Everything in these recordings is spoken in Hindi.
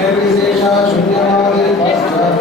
निर्विशेषा शून्यवादी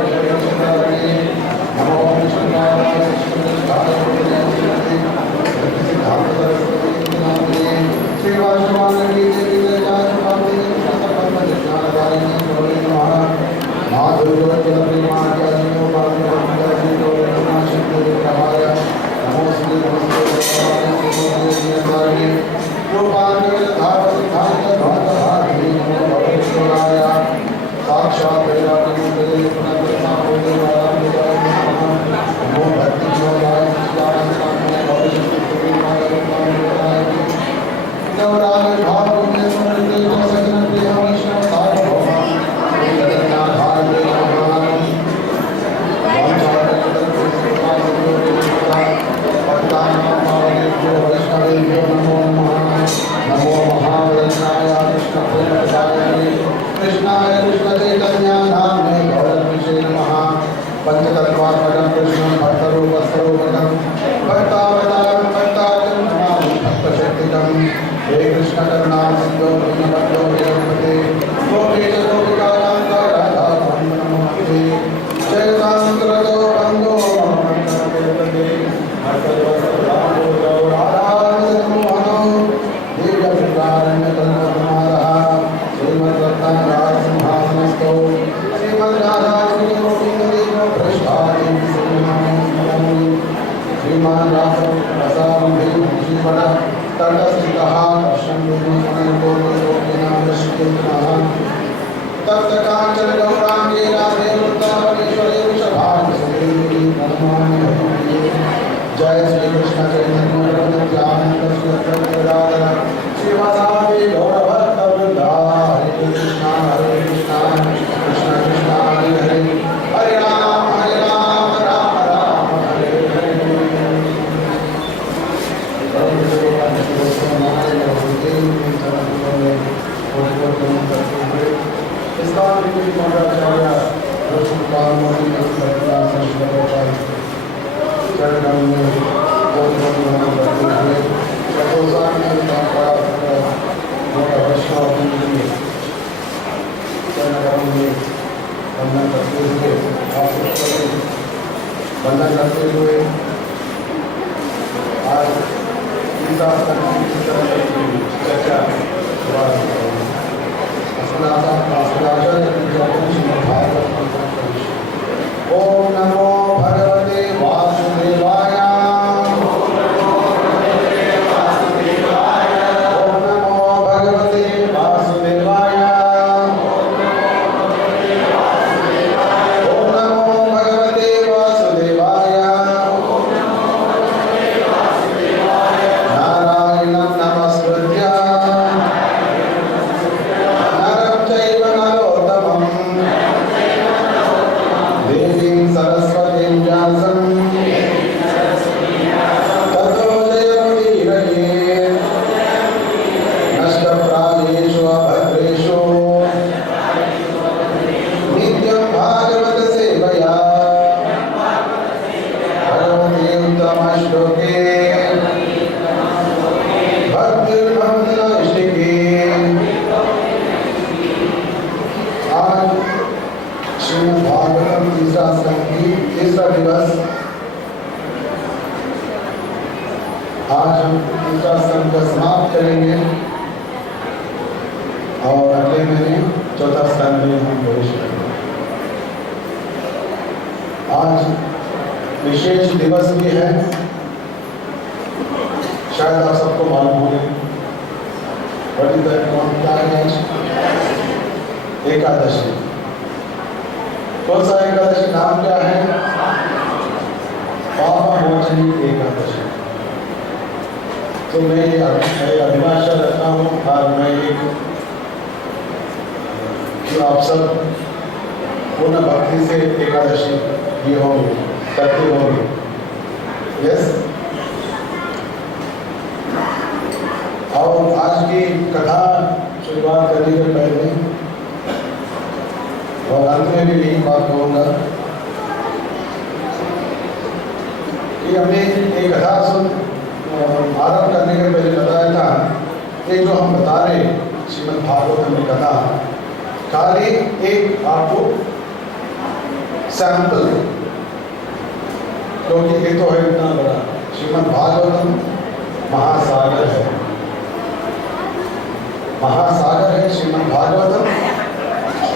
महासागर है श्रीमद् भागवतम,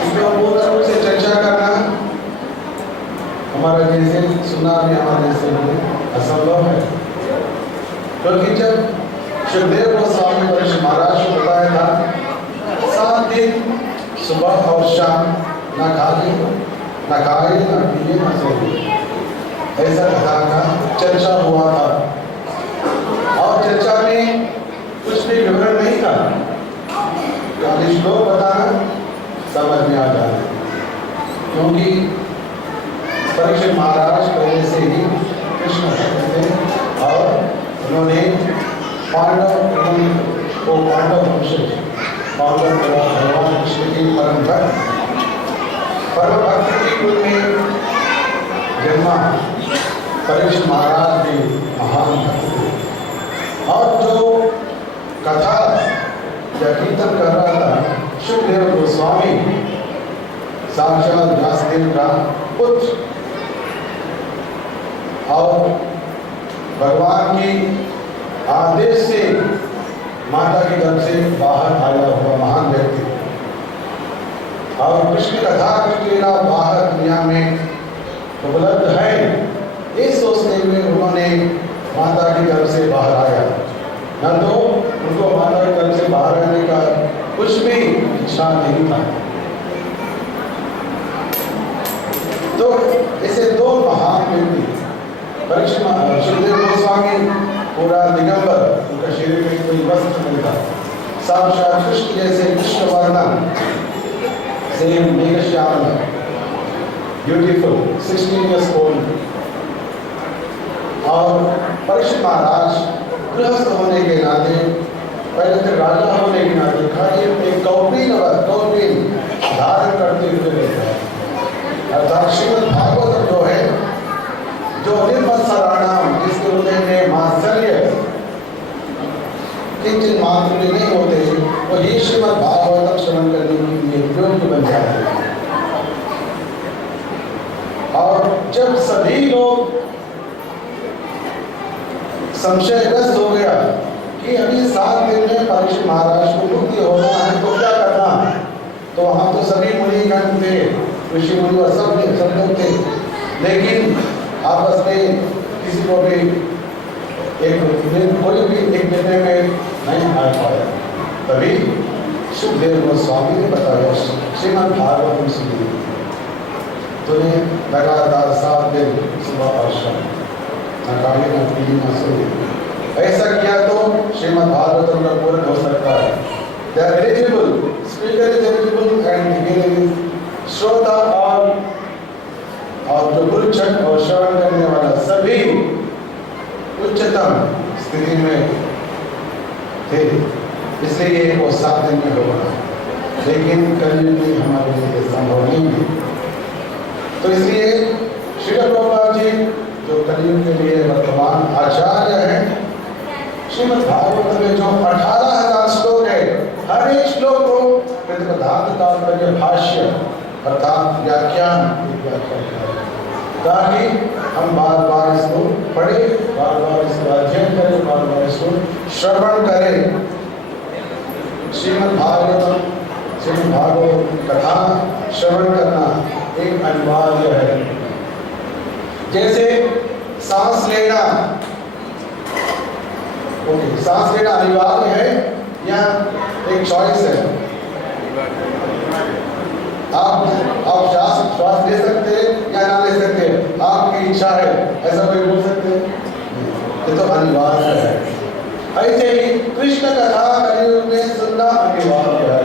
इसमें पूर्ण रूप से चर्चा करना हमारा जैसे सुना भी हमारे जैसे असंभव है, क्योंकि जब सुखदेव गोस्वामी परीक्षित महाराज को बताया था 7 दिन सुबह और शाम न खाए न पिए न सोए, ऐसा कथा का चर्चा हुआ था। और चर्चा में कुछ भी विवरण नहीं था, खाली श्लोक बताना समझ में आ जाए, क्योंकि परीक्षित महाराज पहले से ही कृष्ण भक्त थे और उन्होंने पांडव वंशज भगवान कृष्ण की परम भक्त की कुल में जन्मा परीक्षित महाराज भी महान भक्त थे। और जो कथा या कीर्तन कर रहा था सुखदेव गोस्वामी साक्षात व्यासदेव का पुत्र और भगवान की आदेश से माता के गर्भ से बाहर आया हुआ महान व्यक्ति, और कृष्ण कथा की लीला बाहर दुनिया में उपलब्ध है, ये सोचते हुए उन्होंने माता के गर्भ से बाहर आया, न तो उनको माता के गर्भ से बाहर आने का कुछ भी इच्छा नहीं था। तो ऐसे 2 महान व्यक्ति परीक्षित सुखदेव गोस्वामी पूरा दिगंबर, उनका शरीर में कोई वस्त्र नहीं था, साक्षात कृष्ण जैसे कृष्ण वर्णन से मेघश्याम ब्यूटीफुल 16 years old। और परीक्षित महाराज गृहस्थ होने के नाते, पहले तो राजा होने के नाते खाली एक कौपीन धारण करते हुए रहता है, अर्थात श्रीमद् भागवत जो है, जो निर्मत्सराणाम जिसके हृदय में मात्सर्य किंचित मात्र में नहीं होते, वो ही श्रीमद् भागवत श्रवण करने के लिए योग्य बन जाते हैं। और जब सभी लोग संशयग्रस्त हो गया कि अभी 7 दिन में परीक्षित महाराज को मुक्ति होना है तो क्या करना है, तो वहां तो सभी मुनिगण थे, ऋषि मुनि और सब लोग थे, लेकिन आपस में किसी को भी कोई भी एक निर्णय में नहीं आ पाया। तभी सुखदेव गोस्वामी ने बताया श्रीमद् भागवत सुनिए, तुम्हें लगातार 7 दिन सुबह और शाम न खाए न पिए न सोए, ऐसा किया तो श्रीमद् भागवतम का पूर्ण हो सकता है। They are eligible, speaker is eligible and hearer is श्रोता और जो गुरुचक और श्रवण करने वाला सभी उच्चतम स्थिति में थे, इसलिए वो 7 दिन में होगा, लेकिन कलयुग में हमारे लिए संभव नहीं है। तो इसलिए श्री प्रभुपाद जी जो कलयुग के लिए वर्तमान आचार्य हैं, श्रीमद् भागवत में जो 18,000 श्लोक है, हर एक श्लोक को प्रतिपदार्थ तात्पर्य भाष्य अर्थात व्याख्यान ताकि हम बार बार इसको पढ़ें, बार बार इसको अध्ययन करें, बार बार इसको श्रवण करें। श्रीमद् भागवत कथा श्रवण करना एक अनिवार्य है। जैसे सांस लेना, सांस लेना अनिवार्य है या एक चॉइस है? आप श्वास ले सकते हैं या ना ले सकते हैं, आपकी इच्छा है, ऐसा कोई बोल सकते हैं? ये तो अनिवार्य है। ऐसे ही कृष्ण कथा कलयुग में सुनना अनिवार्य है,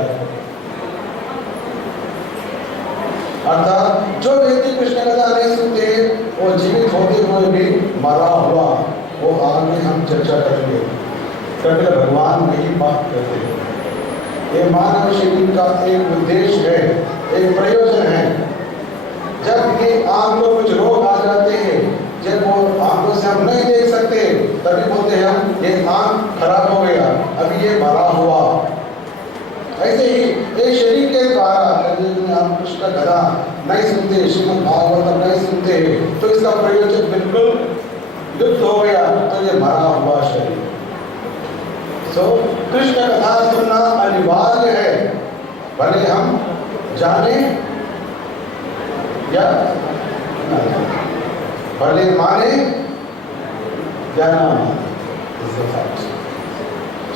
अर्थात जो व्यक्ति कृष्ण कथा नहीं सुनते वो जीवित होते हुए भी मरा हुआ, वो आगे हम चर्चा करेंगे, क्योंकि भगवान नहीं बात करते। ये मानव शरीर का एक उद्देश्य है, एक प्रयोजन है। जब ये आंख को कुछ रोग आ जाते हैं, जब वो आंखों से हम नहीं देख सकते, तभी बोलते हैं हम ये आंख खराब हो गया, अभी ये मरा हुआ। ऐसे ही एक शरीर के द्वारा आप कृष्ण कथा नहीं सुनते, श्रीमद् भागवत नहीं सुनते, तो इसका प्रयोजन बिल्कुल लुप्त हो गया, तो ये मरा हुआ शरीर। तो कृष्ण कथा सुनना अनिवार्य है, भले हम जाने या सुनना चाहिए, भले माने या ना माने।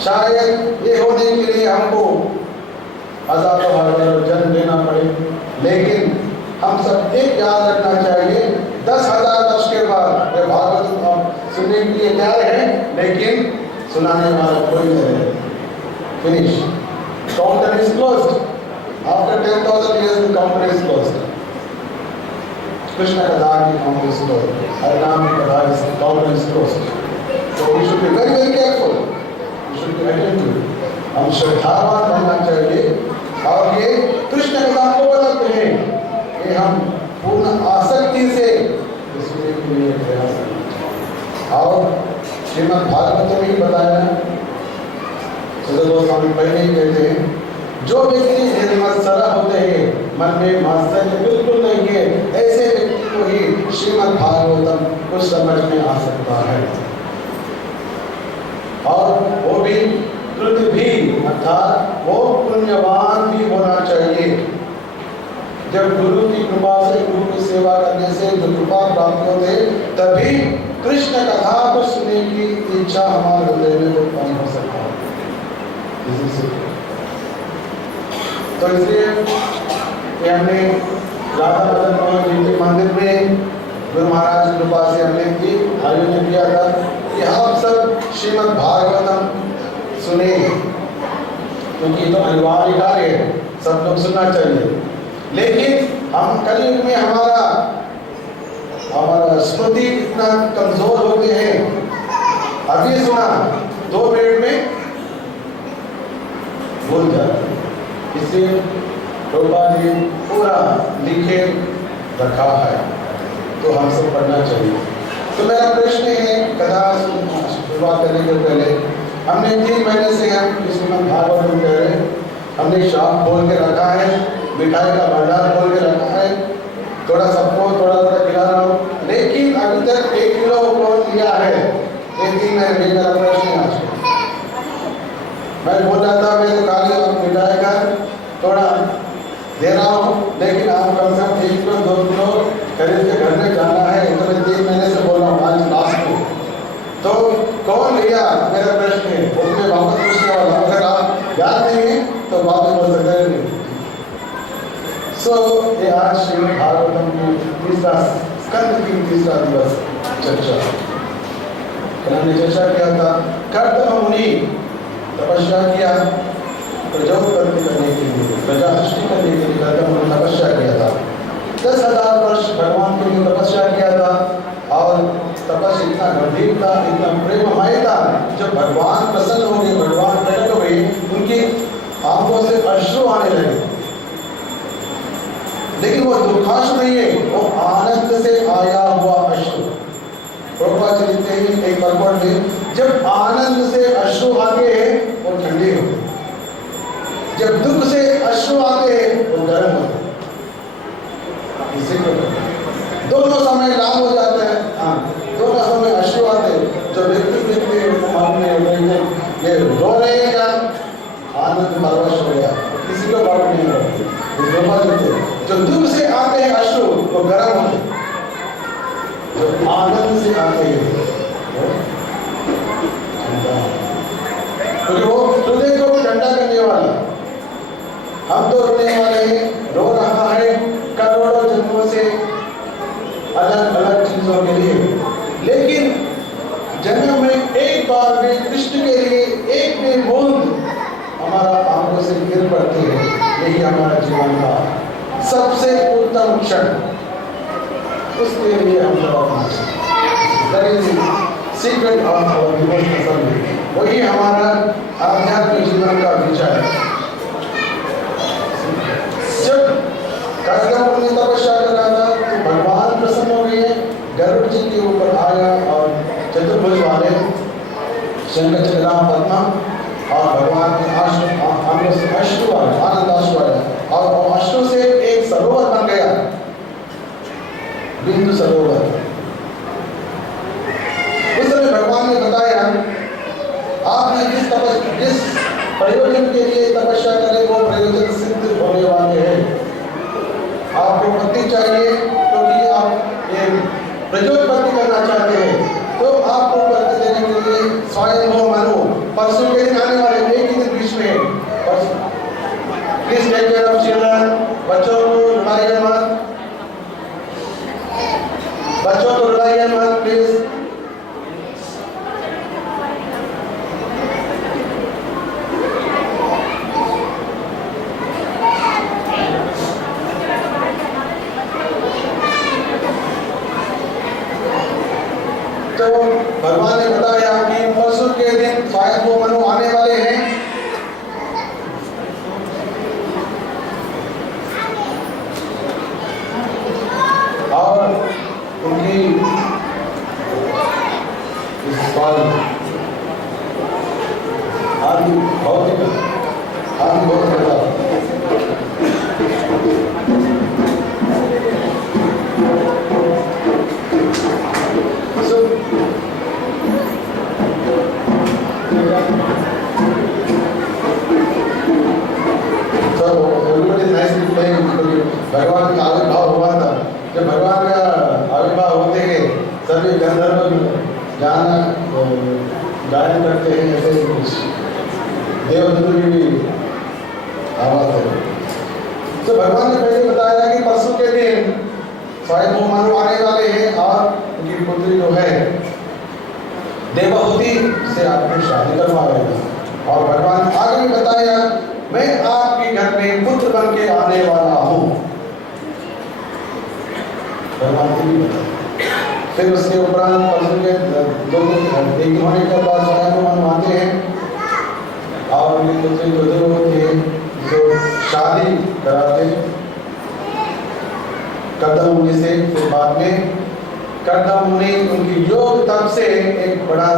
शायद ये होने के लिए हमको हजारों जन्म लेना पड़े, लेकिन हम सब एक याद रखना चाहिए, 10,000 वर्ष के बाद ये भागवत आप सुनने के लिए तैयार है, लेकिन सुनाने वाला कोई नहीं। Finish, counter is closed. After 10,000 years the counter is closed. Krishna कथा की काउंटर इज क्लोज्ड, हरिनाम की कथा की counter is closed. So we should be very very careful. We should be attentive. हम श्रद्धावान बनना चाहिए, और ये कृष्ण कथा को बताते हैं कि हम पूर्ण आसक्ति से इसके लिए प्रयास करना चाहिए। और श्रीमद् भागवत में ही बताया, सदा गोस्वामी पहले ही कहते हैं, जो व्यक्ति निर्मत्सर होते हैं, मन में मात्सर्य बिल्कुल नहीं है, ऐसे व्यक्ति को ही श्रीमद् भागवतम कुछ समझ में आ सकता है। और वो भी कृत भी, अर्थात वो पुण्यवान भी होना चाहिए। जब गुरु की कृपा से, गुरु की सेवा करने से जो कृपा प्राप्त होते, तभी कृष्ण कथा को सुनने की इच्छा हमारे हृदय में उत्पन्न हो सकता है। तो इसलिए हमने राधा मदन मोहन जी के मंदिर में गुरु महाराज की कृपा से हमने एक आयोजन किया था कि हम सब श्रीमद् भागवतम सुने, क्योंकि तो अनिवार्य कार्य है, सब लोग सुनना चाहिए। लेकिन हम कलयुग में हमारा स्मृति इतना कमजोर होते हैं, अभी सुना 2 मिनट में भूल जाते हैं। इसलिए प्रभुपाद जी पूरा लिखे रखा है, तो हम सब पढ़ना चाहिए। तो मेरा प्रश्न है, कथा शुरुआत करने के पहले हमने 3 महीने से हम श्रीमद् भागवत कह रहे हैं, हमने शॉप खोल के रखा है, मिठाई का भंडार खोल के रखा है, थोड़ा सबको थोड़ा थोड़ा खिला रहा हूँ, लेकिन अभी तक 1 किलो कौन लिया है? ये 3 महीने मेरा प्रश्न है। आज मैं बोल रहा था, मैं तो खाली मिठाई का थोड़ा दे रहा हूँ, लेकिन आप कम से कम 1 किलो 2 किलो खरीद के घर में जाना है, तो मैं 3 महीने से बोल रहा हूँ, आज लास्ट में। तो कौन लिया? मेरा प्रश्न है, उसमें वापस पूछने वाला, अगर आप याद नहीं है तो वापस बोल सकते हैं। ये आज श्रीमद् भागवतम की तीसरा स्कंद की तीसरा दिवस चर्चा। कल हमने चर्चा किया था, कर्दम मुनि तपस्या किया प्रजोत्पत्ति करने के लिए, प्रजा सृष्टि करने के लिए कर्दम मुनि तपस्या किया था। 10,000 वर्ष भगवान के लिए तपस्या किया था, और तपस्या इतना गंभीर था, इतना प्रेममय था, जब भगवान प्रसन्न हो गए, भगवान प्रकट हो गए, उनकी आंखों से अश्रु आने लगे। लेकिन वो दुखाश्रु नहीं है, वो आनंद से आया हुआ अश्रु। प्रभुपाद जी लिखते हैं एक परपट में, जब आनंद से अश्रु आते हैं वो ठंडे होते, जब दुख से अश्रु आते हैं वो गर्म होते। दोनों समय लाभ हो जाते हैं, हाँ, दोनों समय अश्रु आते हैं। जो व्यक्ति देखते ये रो रहे हैं क्या? आनंद परवश हो गया, किसी को बात नहीं हो रही। जो दुख से आते हैं अश्रु वो गर्म होते, जो आनंद से आते हैं क्योंकि वो हृदय को भी ठंडा करने वाला। हम तो रोने वाले हैं, रो रहा है करोड़ों जन्मों से अलग अलग चीजों के लिए, लेकिन जन्म में एक बार भी कृष्ण के लिए एक भी बूंद हमारा आंखों से गिर पड़ती है। यही हमारा जीवन का सबसे उत्तम क्षण, उसके लिए हम secret of our devotional service, वही हमारा आध्यात्मिक जीवन का विचार है। जब कर्दम ने तपस्या करा था तो भगवान प्रसन्न हो गए, गरुड़ जी के ऊपर आया और चतुर्भुज वाले शंकर चक्राम पद्मा और भगवान के अश्रु आए, आनंद अश्रु आए, और अश्रु से एक सरोवर बन गया, बिंदु सरोवर। उस समय भगवान ने बताया, आपने जिस प्रयोजन के लिए तपस्या करे वो प्रयोजन सिद्ध होने वाले हैं। आपको पत्नी चाहिए क्योंकि आप प्रज्योत्पत्ति करना चाहते हैं तो आपको उत्पत्ति देने के लिए स्वयं हो मनु परसों के दिन आने वाले एक ही दिन बीच में please take care of children. बच्चों को रुलाइए मत, बच्चों को रुलाइए मत प्लीज। तो भगवान ने बताया कि परसों के दिन शायद वो मनु आने वाले हैं और उनकी आदि बहुत भगवान का आविर्भाव हुआ था। जब भगवान का आविर्भाव होते हैं सभी गंधर्व गायन करते हैं, ऐसे कुछ देवदूत की भी आवाज है। तो भगवान ने पहले बताया कि परसों के दिन स्वयं वो मनु आने वाले हैं और उनकी पुत्री जो है देवहूति से आपकी शादी करवाएगा। और भगवान आगे भी बताया मैं आपके घर में पुत्र बन के आने वाला हूँ। भगवान ने भी बताया। फिर उसके उपरांत परसों के एक होने के बाद स्वयं को मनु आते हैं और उनकी पुत्री जो देवहूति है जो शादी कराते कर्दम मुनि से। फिर बाद में कर्दम मुनि उनकी योग तप से एक बड़ा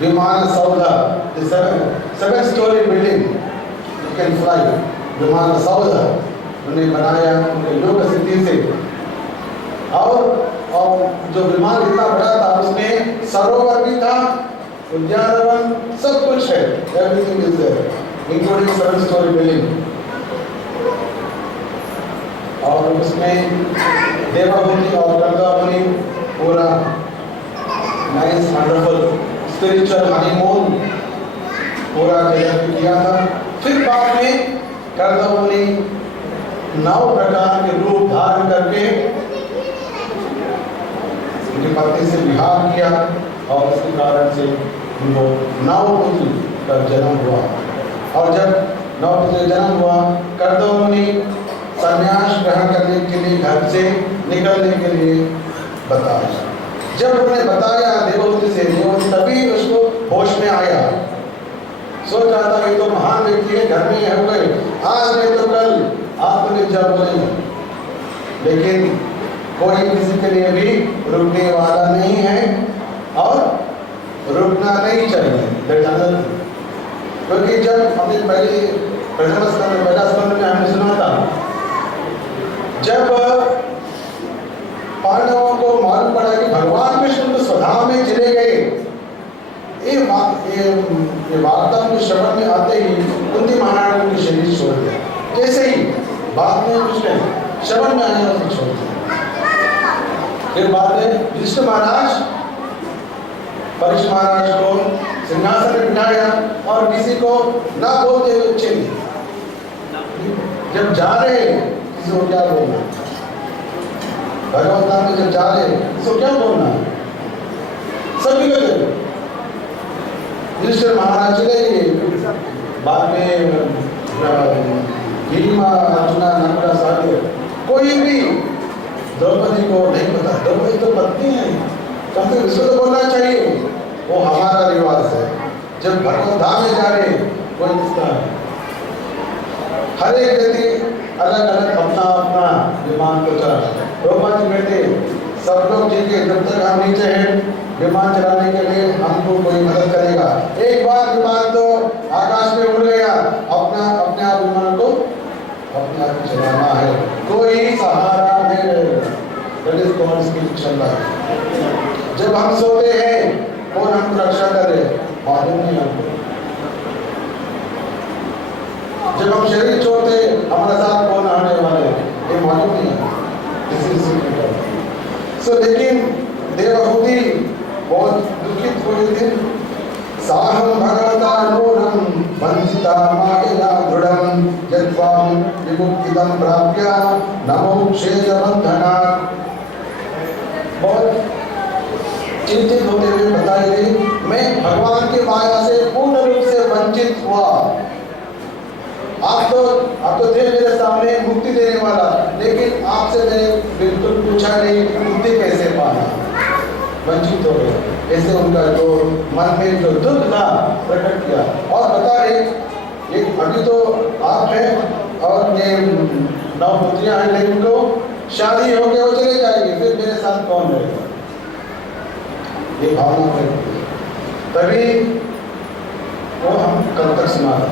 विमान Soudha, seven storey building you can fly, विमान सौधा उन्हें बनाया उनके योग सिद्धि से। और जो विमान इतना बड़ा था उसमें सरोवर भी था, उद्यानवन सब कुछ है, everything is there including seven storey building. और उसमें देवहूति और कर्दम मुनि पूरा नाइस वंडरफुल स्पिरिचुअल हनीमून पूरा किया था। फिर बाद में कर्दम मुनि 9 प्रकार के रूप धारण करके उनकी पत्नी से विवाह किया और उसके कारण से उनको 9 पुत्र का जन्म हुआ। और जब 9 पुत्र जन्म हुआ कर्दम मुनि संन्यास ग्रहण करने के लिए घर से निकलने के लिए बताया। जब उन्होंने बताया देवहूति से, देवहूति तभी उसको होश में आया। सोच रहा था ये तो महान व्यक्ति है, घर में हो गए, आज नहीं तो कल आत्मनिर्भर बनेंगे। लेकिन कोई किसी के लिए भी रुकने वाला नहीं है और रुकना नहीं चाहिए। क्योंकि जब हमने पहले पहला स्कंद में हमने सुना था, जब पांडवों को मालूम पड़ा कि भगवान कृष्ण तो स्वधाम में चले गए, ये वार्ता को श्रवण में आते ही कुंती महाराज ने शरीर छोड़ दिया। जैसे ही बाद में उसने श्रवण में आने वाले छोड़ दिया। फिर बाद में युधिष्ठिर महाराज परीक्षित महाराज को सिंहासन में बिठाया और किसी को ना बोलते हुए चले। जब जा रहे किसी को क्या बोलना, भगवत नाम में जब जा रहे किसी को क्या बोलना, सभी लोग युधिष्ठिर महाराज चले गए। बाद में भीम अर्जुन नकुल सहदेव कोई भी द्रौपदी को नहीं पता। द्रौपदी तो पत्नी है, कम से कम इसको तो बोलना चाहिए। वो हमारा रिवाज है, जब भगवत धाम में जा रहे कोई किसका हर एक व्यक्ति अलग अलग अपना अपना विमान को चला। द्रौपदी कहते सब लोग ठीक है, जब तक हम नीचे हैं विमान चलाने के लिए हमको कोई मदद करेगा। एक बार विमान तो आकाश में उड़ गया, अपने आप विमान को अपने आप चलाना है, कोई सहारा नहीं रहेगा। दैट इज गॉड्स गिफ्ट चल रहा है। जब हम सोते हैं कौन हमको रक्षा करे मालूम नहीं हमको। जब हम शरीर छोड़ते हमारे साथ कौन आने वाले ये मालूम नहीं है। सो लेकिन देवहूति बहुत दुखित हुए थे। साहं भगवता नूनं वंचिता मायया दृढ़ं यद्वां विमुक्तिदं प्राप्य नमोक्षेय बन्धनात्। बहुत चिंतित होते हुए बताइए, मैं भगवान की माया से पूर्ण रूप से वंचित हुआ। आप तो थे मेरे सामने मुक्ति देने वाला, लेकिन आपसे मैंने बिल्कुल पूछा नहीं मुक्ति कैसे पाना, वंचित हो गया। ऐसे उनका जो मन में जो दुख था प्रकट किया और बता रहे एक अभी तो आप हैं और ये 9 पुत्रियां हैं, लेकिन उनको शादी हो गया वो चले जाएंगे, फिर मेरे साथ कौन रहेगा, ये भावना है। तभी वो हम कब तक सुना था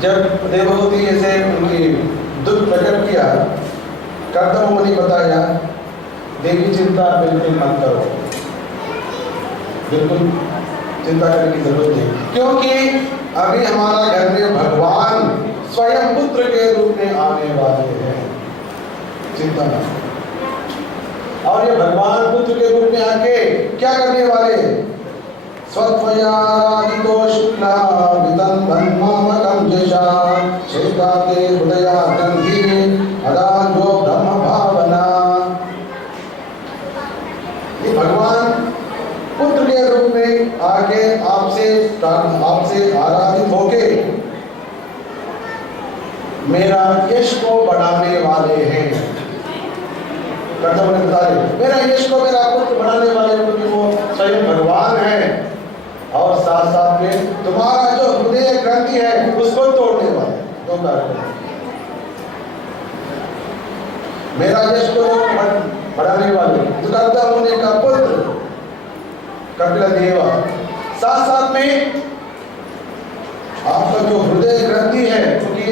जब देवहूति ऐसे उनकी दुख प्रकट किया, कर्दम मुनि बताया देवी चिंता बिल्कुल मत करो, बिल्कुल चिंता करने की जरूरत नहीं, क्योंकि अभी हमारा घर में भगवान स्वयं पुत्र के रूप में आने वाले हैं, चिंता मत। और ये भगवान पुत्र के रूप में आके क्या करने वाले, स्वत्वयाराधितो शुक्ला विदन्धन् मामकं जशा शेकाते हृदया ग्रन्थि अदान्यो ब्रह्म भावना। ये भगवान पुत्र के रूप में आके आपसे आराधित होके मेरा यश को बढ़ाने वाले हैं। कर्तव्य बता रहे मेरा यश को मेरा पुत्र बढ़ाने वाले, क्योंकि वो स्वयं भगवान है और साथ साथ में तुम्हारा जो हृदय ग्रंथि है उसको तोड़ने वाले, दो कारण। मेरा यश को बढ़ाने वाले कर्तव्य का पुत्र कपिल देवा, साथ साथ में आपका जो हृदय ग्रंथि है, क्योंकि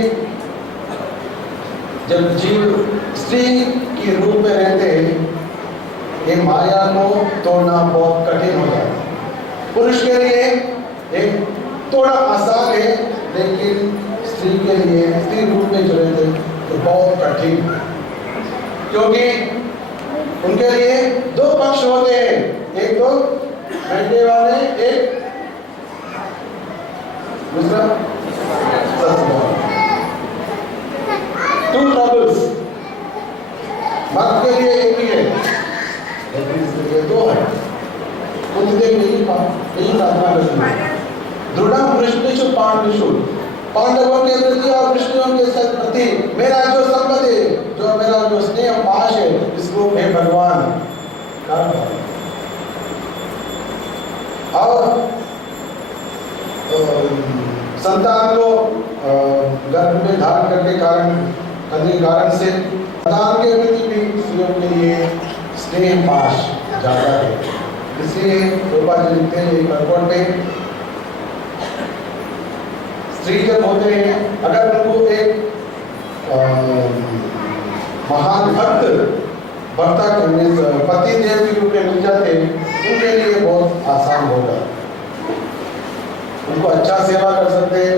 जब जीव स्त्री के रूप में रहते ये माया को तोड़ना बहुत कठिन हो जाता है। पुरुष के लिए एक थोड़ा आसान है, लेकिन स्त्री के लिए स्त्री रूप में जो रहते तो बहुत कठिन, क्योंकि उनके लिए 2 पक्ष होते हैं, एक तो बैठने वाले, एक दूसरा टू ट्रबल्स। मर्द के लिए एक ही है, लेकिन इसके लिए 2 है। यही प्रार्थना करती है, दृढ़ं वृष्णिषु पांडुषु, पांडवों के प्रति और वृष्णियों के प्रति मेरा जो संबंध है, जो मेरा जो स्नेह पाश है, इसको हे भगवान कर। और संतान को गर्भ में धारण करने कारण से संतान के प्रति भी स्त्रियों के लिए स्नेह पाश ज्यादा है। इसलिए गोपाल जी लिखते हैं परकोट में, स्त्री जब होते हैं अगर उनको एक महान भक्त पति देव के रूप में मिल जाते, उनके लिए बहुत आसान होगा, उनको अच्छा सेवा कर सकते हैं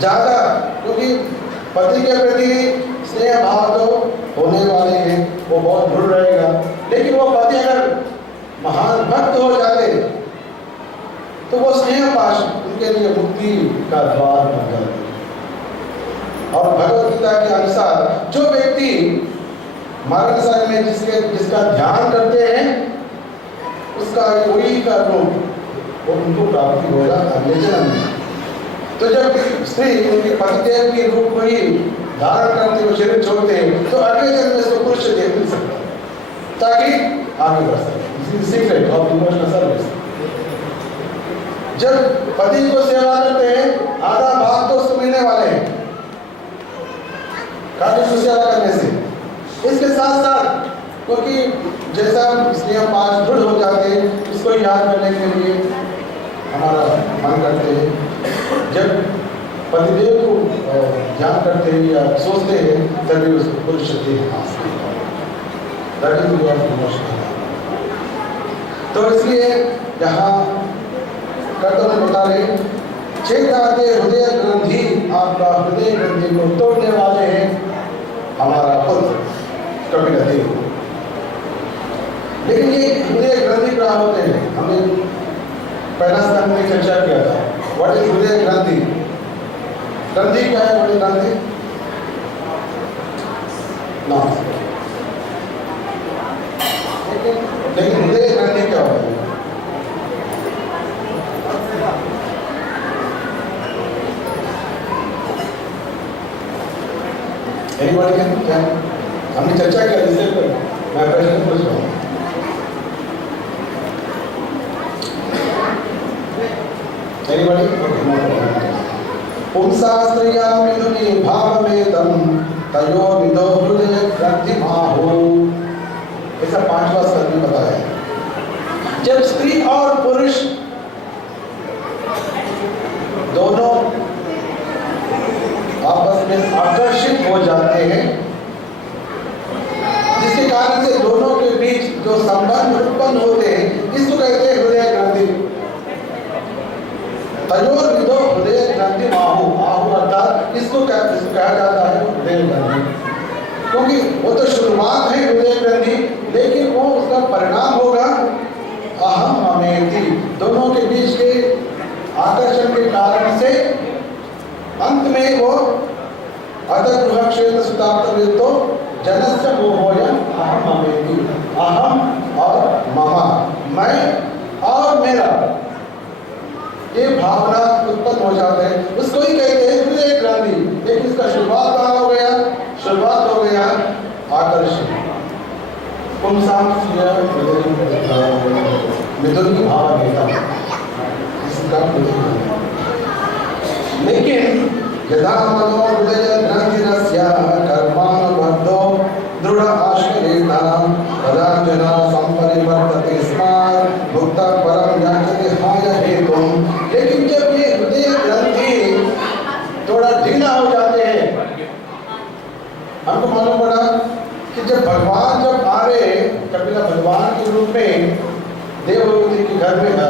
ज्यादा, क्योंकि पति के प्रति स्नेह भाव तो होने वाले हैं, वो बहुत दृढ़ रहेगा। लेकिन वो पति अगर महान भक्त हो जाते तो वो स्नेह पाश उनके लिए मुक्ति का द्वार बन जाते। और भगवत गीता के अनुसार जो व्यक्ति मरण समय में जिसका ध्यान करते हैं उसका वही का रूप वो उनको प्राप्ति होगा अगले जन्म में। तो जब स्त्री उनके पतिदेव के रूप को ही धारण करते हुए शरीर छोड़ते हैं तो अगले जन्म में इसको पुरुष देव मिल सकता है, ताकि आगे बढ़ सके। Secret of emotional service. जब पति को सेवा करते हैं आधा भाग तो उसको मिलने वाले हैं कार्य को सेवा करने से। इसके साथ साथ क्योंकि जैसा स्नेह पास दृढ़ हो जाते हैं उसको याद करने के लिए हमारा मन करते हैं। जब पतिदेव को ध्यान करते हैं या सोचते हैं तभी उसको पुरुष शक्ति तो इसलिए यहाँ कर्तव्य बता रहे चेताते हृदय ग्रंथि, आपका हृदय ग्रंथि को तोड़ने वाले हैं हमारा पुत्र कपिल देव। लेकिन ये हृदय ग्रंथि क्या होते हैं? हमने पहला स्कंद में चर्चा किया था। व्हाट इज हृदय ग्रंथि? ग्रंथि क्या है? व्हाट इज ग्रंथि? ना, लेकिन हृदय ग्रंथि क्या होता है? Anybody can? हमने चर्चा किया जिससे मैं प्रश्न पूछ रहा हूँ। Anybody? पुंसा स्त्रिया मिथुनी भावमेतम तयो विदो हृदय ग्रंथिमाहु। ऐसा 5वां स्कंद में बताया। जब स्त्री और पुरुष दोनों आपस में आकर्षित हो जाते हैं, जिसके कारण से दोनों के बीच जो संबंध उत्पन्न होते हैं, इसको कहते हैं हृदय ग्रंथि। तयोर विदो हृदय ग्रंथि आहु। आहु अर्थात इसको कहा जाता है हृदय ग्रंथि, क्योंकि वो तो शुरुआत है हृदय ग्रंथि, लेकिन वो उसका परिणाम होगा अहम ममेति। दोनों के बीच के आकर्षण के कारण से अंत में वो अतः गृह क्षेत्र सुताप्तव्यतो जनस्य मोहोयम अहम ममेति। अहम और मम, मैं और मेरा, ये भावना उत्पन्न हो जाते हैं, उसको ही कहते हैं हृदय ग्रंथि। लेकिन इसका शुरुआत कहाँ हो गया? शुरुआत हो गया आकर्षण। पुंसाम मिथुन की भावना, इसका लेकिन यदा मनो हृदय ग्रंथिरस्य कर्मानुबद्धो दृढ़ आश्रयेण तदा जना संपरिवर्तते स्मात् भुक्ता परम याचते हाय हेतुम्। लेकिन जब ये हृदय ग्रंथि थोड़ा ढीला हो जाते हैं, हमको मालूम पड़ा कि जब भगवान जब आ रहे, कपिला भगवान के रूप में देवहूति के घर में या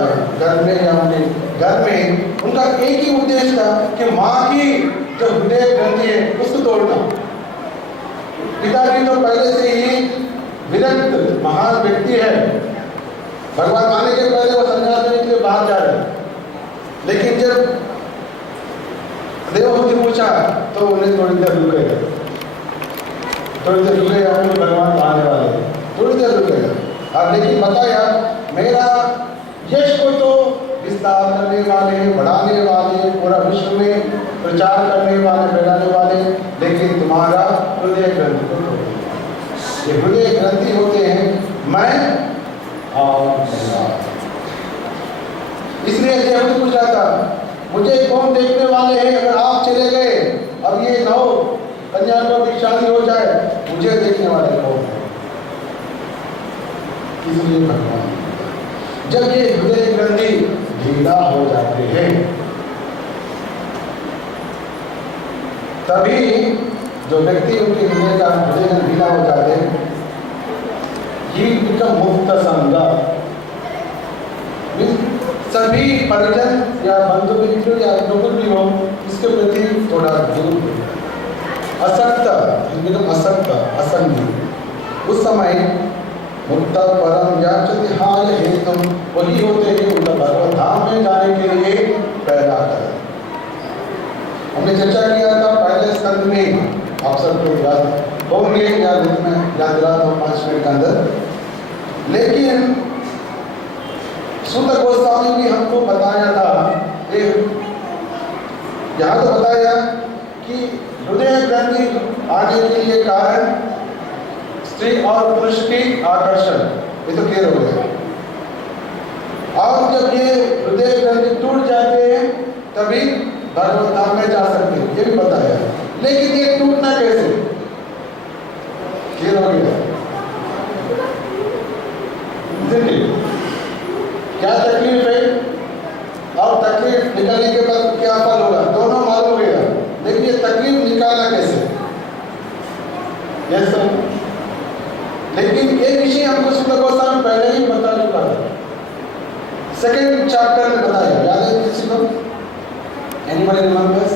उनके घर में, उनका एक ही उद्देश्य था कि माँ की जो हृदय ग्रंथि है उसको तोड़ना। पिताजी तो पहले से ही विरक्त महान व्यक्ति है, भगवान आने के पहले वो संन्यास लेने के लिए बाहर जा रहे, लेकिन जब देवहूति पूछा तो उन्हें थोड़ी देर रुके, भगवान आने वाले, थोड़ी देर रुके। अब लेकिन बताया मेरा यश को तो विस्तार करने वाले, बढ़ाने वाले, पूरा विश्व में प्रचार करने वाले, फैलाने वाले, लेकिन तुम्हारा हृदय ग्रंथि को तोड़। ये हृदय ग्रंथि होते हैं मैं और मेरा। इसलिए देवहूति पूछ रहा था मुझे कौन देखने वाले हैं? अगर आप चले गए, अब ये न हो कन्या को दीक्षांति हो जाए, मुझे देखने वाले कौन है? इसलिए भगवान जब ये हृदय ग्रंथि ढीला हो जाते हैं, तभी जो व्यक्ति उनके हृदय का हृदय ढीला हो जाते हैं, ही बिकम मुक्त संग। सभी परिजन या बंधु मित्र या लोग भी हो, इसके प्रति थोड़ा दूर असक्त, असक्त असंगी। उस समय मुक्त परम याचते हाय हेतुम्, वही होते हैं उनका भगवत धाम में जाने के लिए पैदा करें। हमने चर्चा किया था पहले स्कंद में, आप सबको याद होंगे, याद दिला दो 5 मिनट के अंदर। लेकिन सूत गोस्वामी भी हमको बताया था, यहाँ तो बताया कि हृदय ग्रंथि आगे के लिए कारण स्त्री और पुरुष की आकर्षण, ये तो क्लियर हो गया। और जब ये हृदय ग्रंथि टूट जाते हैं तभी भगवत धाम में जा सकते हैं, ये भी बताया। लेकिन ये टूटना कैसे? क्लियर हो गया? क्या तकलीफ है और तकलीफ निकलने के बाद क्या फल होगा, दोनों मालूम हो गया। लेकिन ये तकलीफ निकालना कैसे? Yes sir. लेकिन एक विषय हमको सूत गोस्वामी पहले ही बता चुका था, सेकेंड चैप्टर में बताया, याद है किसी को? Anybody remembers?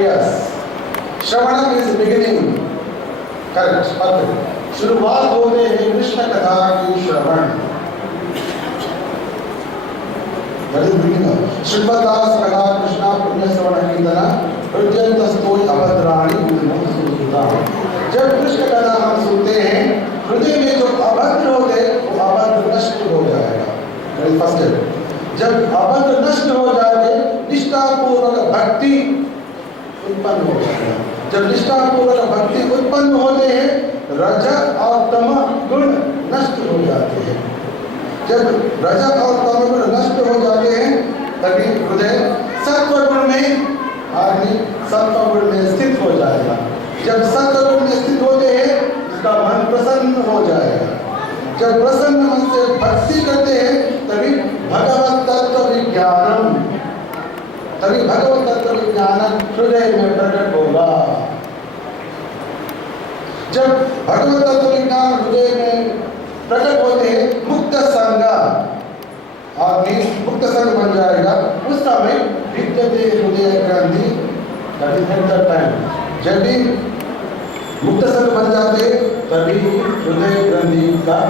Yes. श्रवणम is beginning. Correct. Perfect. शुरुआत होते हैं कृष्ण कथा की श्रवण. That is beginning. श्रीमदास कथा कृष्णा पुण्य श्रवण कीर्तना हृदयंतस्तोय अभद्राणि विमुक्त सुधा. जब कृष्ण कथा हम सुनते हैं, हृदय में जो अभद्र होते वो अभद्र नष्ट हो जाएगा. That is first step. जब अभद्र नष्ट हो जाएंगे, निष्ठापूर्वक भक्ति उत्पन्न हो जाएगा. जब निष्ठापूर्वक भक्ति उत्पन्न होते हैं, रज और तम गुण नष्ट हो जाते हैं. जब रज और तम गुण नष्ट हो जाते हैं, तभी हृदय सत्व गुण में आदमी सत्व गुण में स्थित हो जाएगा. जब सत्व गुण में स्थित होते हैं, इसका मन प्रसन्न हो जाएगा. जब प्रसन्न मन से भक्ति करते हैं, तभी भगवत तत्व विज्ञानम, तभी भगवत तत्व विज्ञान हृदय में प्रकट होगा. जब भगवत तत्व विज्ञान हृदय में प्रकट होते हैं, मुक्त संग, आदमी मुक्त संग बन जाएगा. उस समय विद्यते हृदय ग्रंथि, दैट इज द टाइम. जब भी मुक्त संग बन जाते, तभी हृदय ग्रंथि का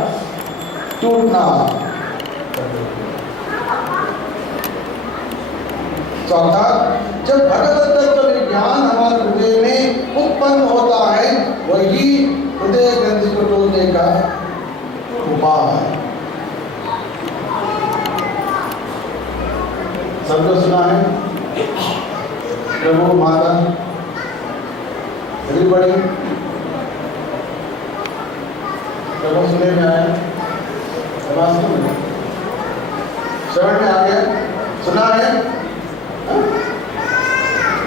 टूटना. तो अर्थात जब भगवत तत्व विज्ञान हमारे हृदय में उत्पन्न होता है, वही हृदय ग्रंथि को तोड़ने का उपाय. सबको सुना है? प्रभु माता एवरीबॉडी प्रभु सुनने में आया, श्रवण में आ गया, सुना है?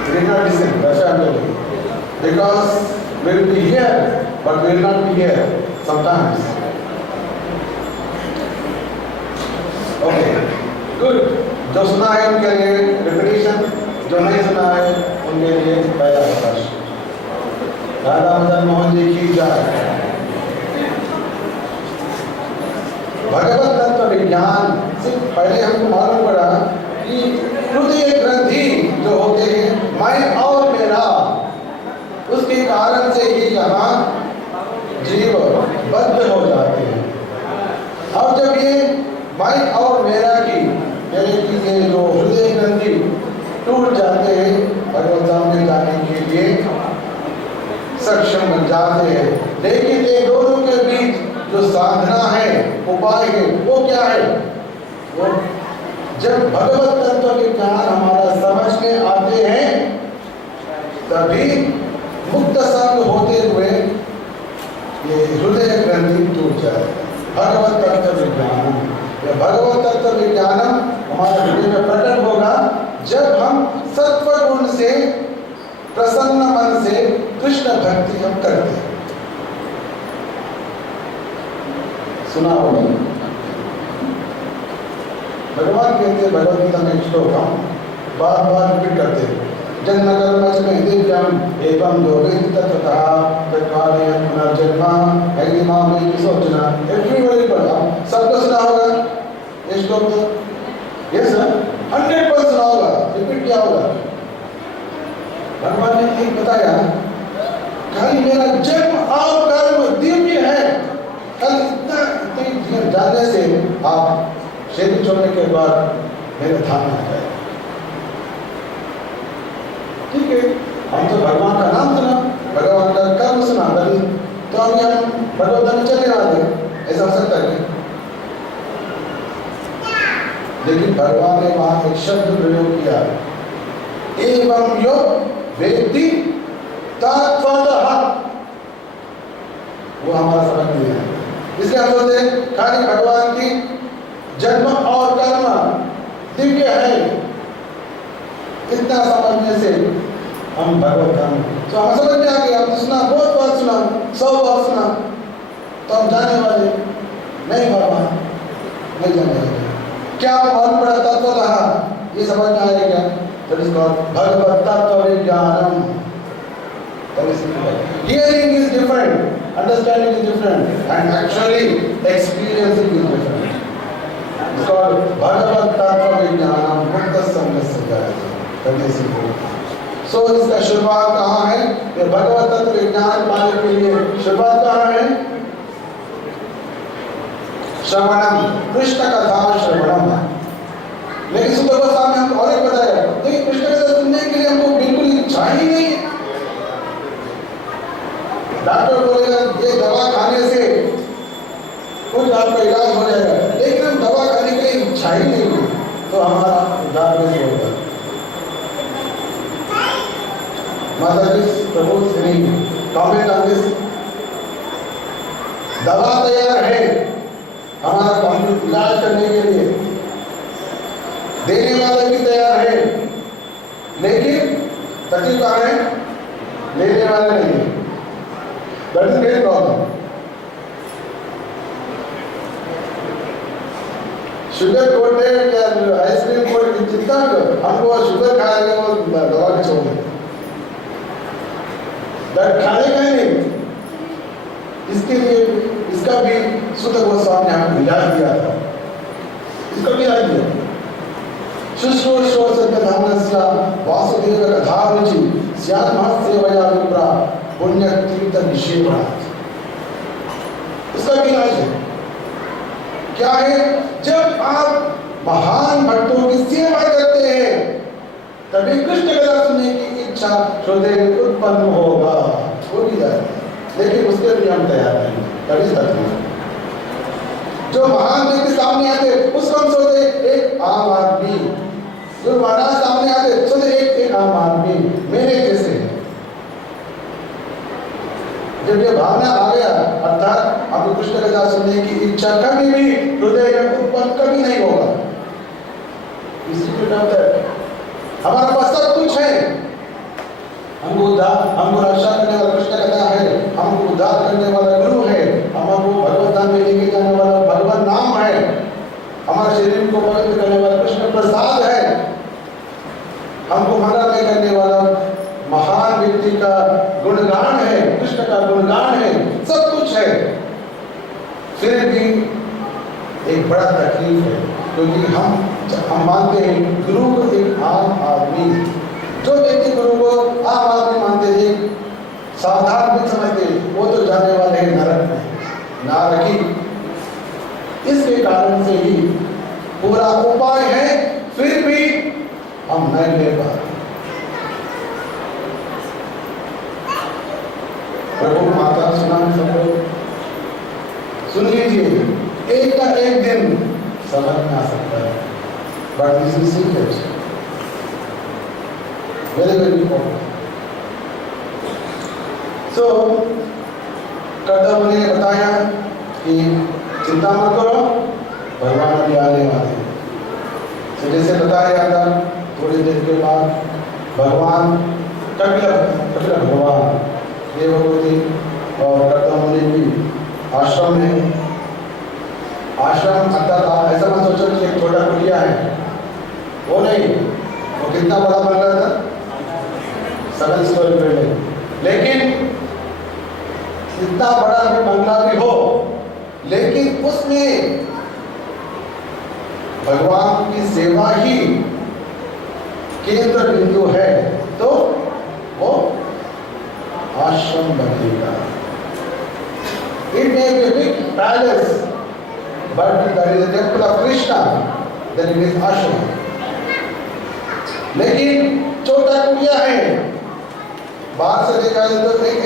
We will not listen. That's why I am telling you. Because we will be here, but we will not be here sometimes. Okay, good. जो सुना है उनके लिए रिपीटिशन, जो नहीं सुना है उनके लिए पहला प्रकाश. राधा मदन मोहन जी की जय. भगवत तत्व विज्ञान से पहले हमको मालूम पड़ा कि हृदय ग्रंथि जो होते हैं, मैं और मेरा, उसके कारण से ही यहाँ जीव बद्ध हो जाते हैं. और जब ये मैं और मेरा की चीजें जो हृदय ग्रंथि टूट जाते हैं, भगवत धाम में जाने के लिए सक्षम बन जाते हैं. लेकिन ये दोनों के बीच जो साधना है, उपाय है, वो क्या है? वो जब भगवत तत्व विज्ञान हमारा समझ में आते हैं, तभी मुक्त संग होते हुए ये हृदय ग्रंथि टूट जाएगा. भगवत तत्व विज्ञान, भगवत तत्व विज्ञान हमारे हृदय में प्रकट होगा जब हम सत्व गुण से, प्रसन्न मन से कृष्ण भक्ति हम करते हैं. सुना होगा भगवान कहते हैं, भगवत गीता में श्लोक हम बार बार रिपीट करते हैं. जन्म कर्म में दिव्यम एवं जो वेद तत्वतः तत्काले पुनर्जन्म ऐदिमा में की सोचना. एवरीबॉडी पढ़ा, सबको सुना होगा ये श्लोक. यस सर, 100% सुना होगा. रिपीट किया होगा. भगवान ने एक बताया, खाली मेरा जन्म और कर्म दिव्य है. कल इतना जानने से आप शरीर छोड़ने के बाद मेरे धाम में आ जाए. ठीक है, हम तो भगवान का नाम सुना, भगवान का कर्म सुना, तो अभी हम भगवत धाम चले वाले, ऐसा हो सकता है. लेकिन भगवान ने वहां एक शब्द प्रयोग किया, एवं यो वेत्ति तत्त्वतः. वो हमारा समझ नहीं है. इसलिए हम बोलते हैं खाली भगवान की जन्म और कर्म दिव्य है, इतना समझने से हम भगवत धाम. तो हम समझ में आ गया. हम सुना, बहुत बार सुना, 100 बार सुना, तो हम जाने वाले नहीं. बाबा नहीं जाने वाले. क्या मालूम पड़ा तत्वतः, ये समझ में आया क्या? तो इसको भगवत तत्व विज्ञानम. Hearing is different, understanding is different, and actually experiencing is different. It's called Bhagavad Tattva Vijnanam Mukta Sangasya. That is it. सो इसका शुरुआत कहाँ है? ये भगवत तत्व ज्ञान पाने के लिए शुरुआत कहाँ है? श्रवणम, कृष्ण कथा श्रवणम। लेकिन सुध गोस्वामी हमको और एक बताया, देखिए कृष्ण कथा सुनने के लिए हमको बिल्कुल इच्छा ही नहीं है। डॉक्टर बोलेगा ये दवा खाने से कुछ आपका इलाज हो जाएगा, लेकिन हम दवा खाने के लिए इच्छा ही नहीं है, तो हमारा उद्धार कैसे होगा? माताजी प्रभु श्री कमेंट ऑन दिस। दवा तैयार है हमारा इलाज करने के लिए, देने वाला भी तैयार है, लेकिन तकलीफ कहाँ है? लेने वाला नहीं है। That is main problem. Sugar coated या आइसक्रीम कोटेड जितना हमको शुगर खाएगा वो दवा के छोड़ खाने का नहीं। इसके लिए इसका भी सुध गोस्वामी ने हमको इलाज दिया था, इसका भी इलाज दिया। शुश्रूषो सत्यधामस्य वासुदेव कथारुचि स्यान्महत्सेवया विप्रा पुण्य तीर्थ निषेवणात्। इसका भी इलाज है। क्या है? जब आप महान भक्तों की सेवा करते हैं तभी कृष्ण कथा सुनने की इच्छा हृदय में उत्पन्न होगा, हो भी जाए, लेकिन उसके लिए हम तैयार नहीं, तभी तक जो महान व्यक्ति सामने आते उसको हम सोचते एक आम आदमी, जो महाराज सामने आते सोचते एक आम आदमी मेरे जैसे है। जब ये भावना आ गया अर्थात आपको कृष्ण कथा सुनने की इच्छा कभी भी हृदय में उत्पन्न कभी नहीं होगा। इसी हमारा पास सब कुछ है, हमको रक्षा करने वाला कृष्ण कथा है, हमको उद्धार करने वाला गुरु है, हमको भगवत धाम में लेके जाने वाला भगवत नाम है, हमारे शरीर को पवित्र करने वाला कृष्ण प्रसाद है, हमको मना नहीं करने वाला महान व्यक्ति का गुणगान है, कृष्ण का गुणगान है, सब कुछ है। फिर भी एक बड़ा तकलीफ है, क्योंकि हम मानते हैं गुरु को एक आम आदमी। जो व्यक्ति गुरु को आम आदमी मानते हैं, साधारण भी समझते, वो तो जाने वाले हैं नरक में, नारकी। इसके कारण से ही पूरा उपाय है, फिर भी हम नहीं ले पाते। प्रभु माता सुना सब लोग सुन लीजिए, एक का एक दिन समझ में आ सकता है, but this is secret, very very important. So कर्ता मुनि ने बताया कि चिंता मत करो, भगवान अभी आने वाले हैं। तो जैसे बताया था, थोड़ी देर के बाद भगवान कपिल भगवान देवभूति और कर्ता मुनि भी आश्रम में, आश्रम अर्थात ऐसा मत सोचो कि एक छोटा कुटिया है, वो नहीं, वो कितना बड़ा बन रहा था, 7 स्क्वायर बिल्डिंग। लेकिन इतना बड़ा भी बंगला भी हो, लेकिन उसमें भगवान की सेवा ही केंद्र बिंदु है, तो वो आश्रम बनेगा। It may be a big palace, but if there is a temple of Krishna, then it is ashram. लेकिन छोटा कुटिया है, बाहर से देखा जाए तो एक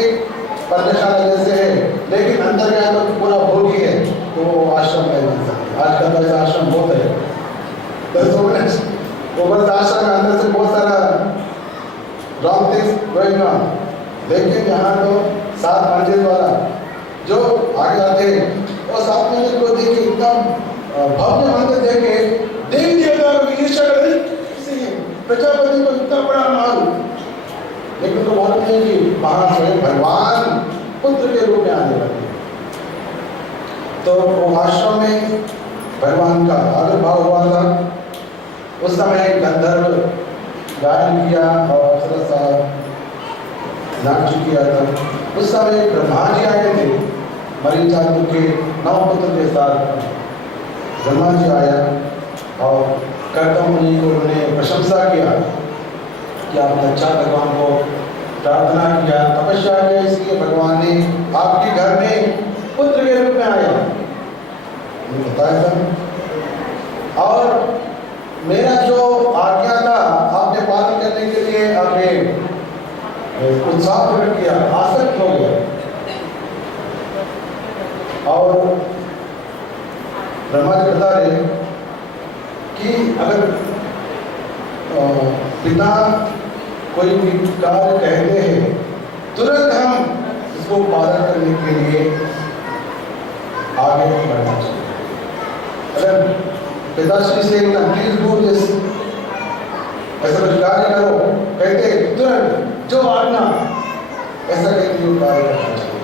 पर्णशाला जैसे है, लेकिन अंदर गया तो पूरा भोगी है, तो वो आश्रम नहीं बन सकता। आजकल तो ऐसा आश्रम बहुत है, ऊपर आश्रम में अंदर से बहुत सारा रॉन्ग थिंग्स गोइंग ऑन। लेकिन यहाँ तो 7 मंजिल वाला जो आगे आते हैं और 7 मंजिल को देखे एकदम भव्य मंदिर देखे, देवी देवता की ईर्ष्या करते, प्रजापति को इतना बड़ा महल, लेकिन तो बहुत नहीं कि वहां स्वयं भगवान पुत्र के रूप में आने लगे। तो वो आश्रम में भगवान का आविर्भाव हुआ था। उस समय गंधर्व गायन किया और अप्सरा नाट्य किया था। उस समय ब्रह्मा जी आए थे, मरीचातु के 9 पुत्र के साथ ब्रह्मा जी आया और कर्ता मुनि को उन्होंने प्रशंसा किया कि आपने अच्छा भगवान को प्रार्थना किया, तपस्या किया, इसलिए भगवान ने आपके घर में पुत्र के रूप में आया, बताया था। और मेरा जो आज्ञा था आपने पालन करने के लिए आपने उत्साह प्रकट किया, आसक्त हो गया। और ब्रह्मा जी बता रहे कि अगर पिता कोई भी कार्य कहते हैं तुरंत हम इसको पालन करने के लिए आगे बढ़ना चाहिए। अगर पिताश्री से प्लीज डू दिस, ऐसा कुछ कार्य करो, कहते तुरंत जो आज्ञा ऐसा कहते हुए कार्य करना चाहिए,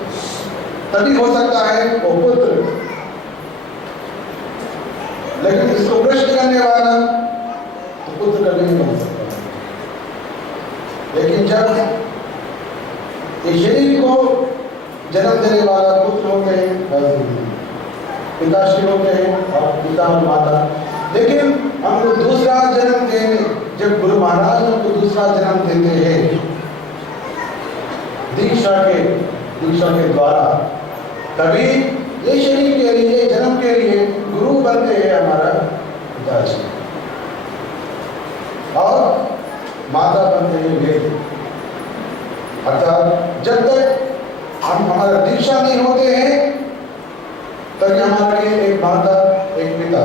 तभी हो सकता है वो पुत्र। लेकिन इसको भ्रष्ट करने वाला तो पुत्र कभी नहीं बन सकता। लेकिन जब ये शरीर को जन्म देने वाला पुत्र होते हैं, पिताश्री होते हैं और पिता और माता, लेकिन हमको दूसरा जन्म देने, जब गुरु महाराज हमको दूसरा जन्म देते हैं दीक्षा के द्वारा, तभी ये शरीर के लिए, जन्म के लिए गुरु बनते हैं हमारा पिताजी, और माता बनते हैं वेद। अर्थात जब तक हम हमारा दीक्षा नहीं होते हैं तभी हमारे लिए एक माता एक पिता,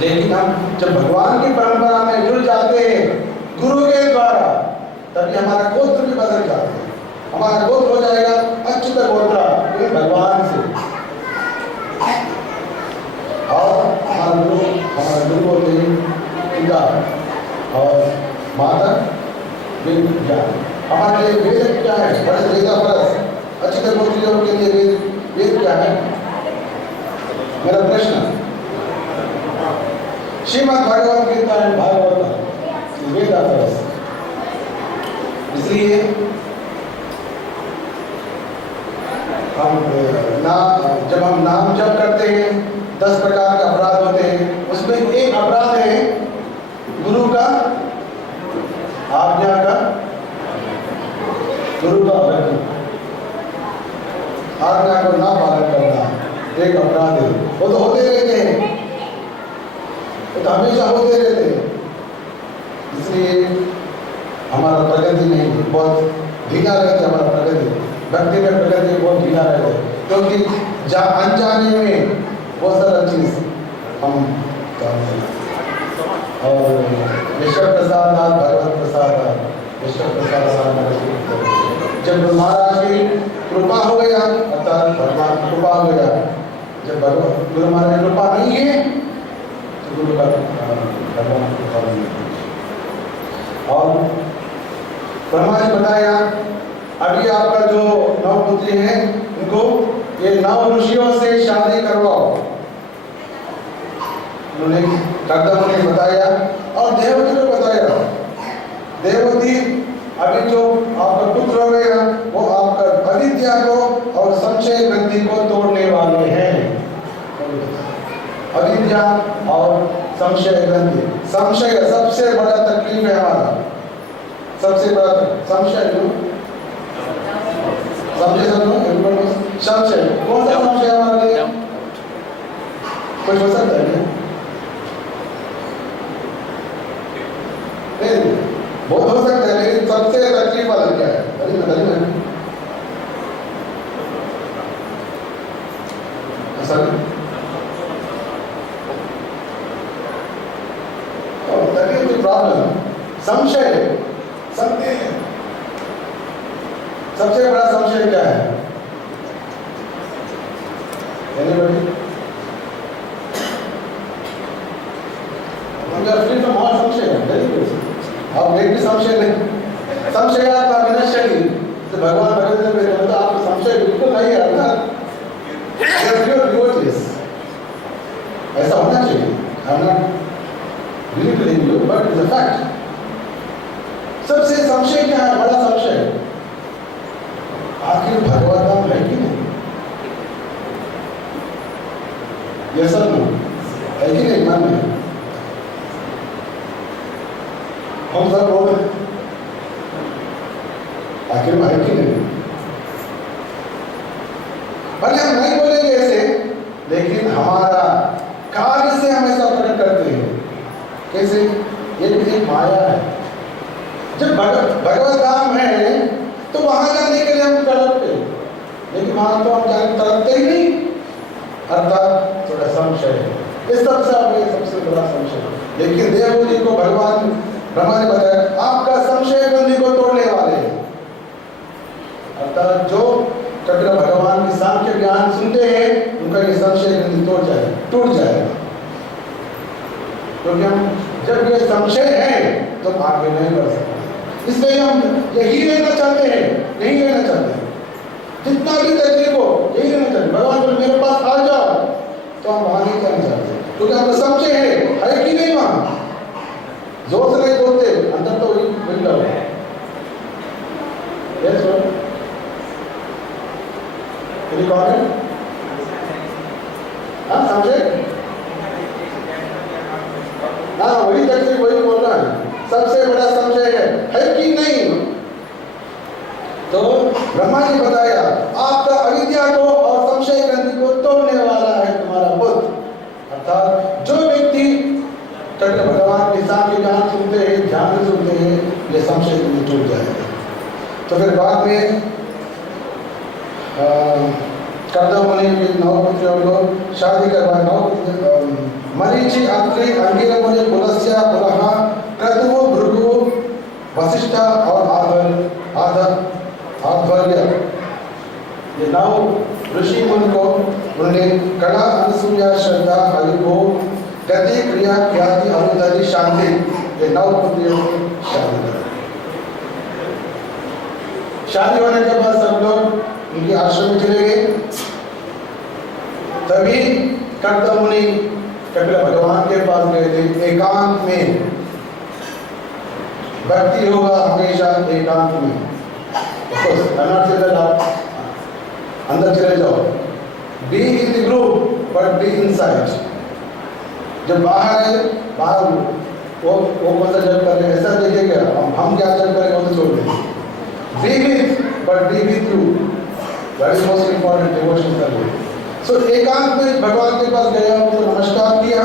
लेकिन हम जब भगवान की परंपरा में जुड़ जाते हैं गुरु के द्वारा, तभी हमारा गोत्र भी बदल जाते हैं। हमारा गोत्र हो जाएगा अच्युत गोत्रा, भगवान से। और हमारा गुरु होते हैं पिता और माता वेद ज्ञान। हमारे लिए वेद क्या है? बड़े वेदा फरस अच्युत गोत्रियों के लिए वेद क्या है? मेरा प्रश्न, श्रीमद् भगवद गीता एंड भागवत वेद फरस। इसलिए जब हम नाम जप करते हैं 10 प्रकार के अपराध होते हैं, उसमें एक अपराध है गुरु का आज्ञा का, गुरु का आज्ञा को ना पालन करना एक अपराध है। वो तो होते रहते हैं, वो तो हमेशा होते रहते हैं। इसलिए हमारा प्रगति नहीं, बहुत धीमा रहता है हमारा प्रगति, भक्ति में प्रगति बहुत धीमा रहता है, क्योंकि अनजाने में बहुत सारा चीज हम करते हैं। और विश्व प्रसाद भगवत प्रसाद, विश्व प्रसाद जब महाराज की कृपा हो गया, अर्थात भगवान की कृपा हो गया, जब भगवान गुरु महाराज की कृपा नहीं है तो गुरु का भगवान की कृपा नहीं है। और ब्रह्मा जी बताया अभी आपका जो 9 पुत्री हैं उनको ये 9 ऋषियों से शादी करवाओ। उन्होंने कर्दम ने बताया और देवती को बताया। देवती अभी जो आपका पुत्र हो गया वो आपका अविद्या को और संशय ग्रंथि को तोड़ने वाले हैं। अविद्या और संशय ग्रंथि, संशय सबसे बड़ा तकलीफ है हमारा, सबसे बड़ा संशय जो संशय संशय कौन सा संशय हमारे लिए कुछ हो सकता है? नहीं, बहुत हो सकता है, लेकिन सबसे तकलीफ वाला क्या है? प्रॉब्लम संशय, सबसे बड़ा संशय क्या है? आप एक भी संशय नहीं, संशयात्मा विनश्यति, तो भगवान भगवत में तो आपको संशय बिल्कुल नहीं है ना, ऐसा होना चाहिए। I'm not believing you, but it's a fact. सबसे संशय क्या है? बड़ा संशय आखिर भगवत नाम है कि नहीं? ये सब है कि नहीं मन में? हम सब बोल रहे आखिर में है कि नहीं? भले हम नहीं बोलेंगे ऐसे, लेकिन हमारा कार्य से हम ऐसा प्रकट करते हैं। कैसे? ये भी एक माया है। जब भगवत धाम है तो वहां जाने के लिए हम तड़पते, लेकिन वहां तो हम जाने तड़पते ही नहीं, अर्थात थोड़ा संशय है। इस सबसे बड़ा संशय। लेकिन देवजी को भगवान ब्रह्मा ने बताया आपका संशय ग्रंथि को तोड़ने वाले हैं। अर्थात जो कपिल भगवान की सांख्य ज्ञान सुनते हैं उनका ये संशय ग्रंथि टूट जाएगा। क्योंकि हम जब ये संशय है तो आगे नहीं बढ़ सकते। इसलिए हम यही रहना चाहते हैं, नहीं रहना चाहते। जितना भी तकलीफ हो यही रहना चाहते। भगवान बोले मेरे पास आ जाओ, तो हम वहां नहीं जाना चाहते, क्योंकि आपका संशय है कि नहीं? वहां जोर से नहीं बोलते, अंदर तो वही मिल रहा है। Yes sir, any comment? हाँ, संशय, हाँ वही तकलीफ, वही बोल रहा है। सबसे बड़ा संशय है कि नहीं? तो ब्रह्मा जी बताया आपका अविद्या को और संशय ग्रंथि को तोड़ने वाला है तुम्हारा बुद्ध। अर्थात जो व्यक्ति कृष्ण भगवान के सांख्य ज्ञान सुनते हैं, ध्यान से सुनते हैं, ये संशय ग्रंथि टूट जाएगा। तो फिर बाद में कर्दम मुनि के 9 पुत्रों को शादी करवाए। 9 पुत्र मरीचि, अत्रि, अंगिरा मुनि, पुलस्त्य, पुलह, क्रतु, भृगु, वशिष्ठ और आध्वर्य, ये 9 ऋषि मुनि को उन्होंने कला, अनुसूया, श्रद्धा, अयुभो, गति, क्रिया, ख्याति, अरुंधति, शांति, ये 9 पुत्रियों की शादी करी। शादी होने के बाद सब लोग उनके आश्रम में चले गए। तभी कर्दम मुनि कपिल भगवान के पास गए थे। एकांत में भक्ति होगा, हमेशा एकांत में। अंदर चले जाओ, be in the group but be inside. जब बाहर है, बाहर वो कौन सा जब करें ऐसा देखेगा, हम क्या जब करें वो तो छोड़ देंगे। B with but B with you, that is most important devotion कर लो। सो एकांत में भगवान के पास गया, उनको नमस्कार किया।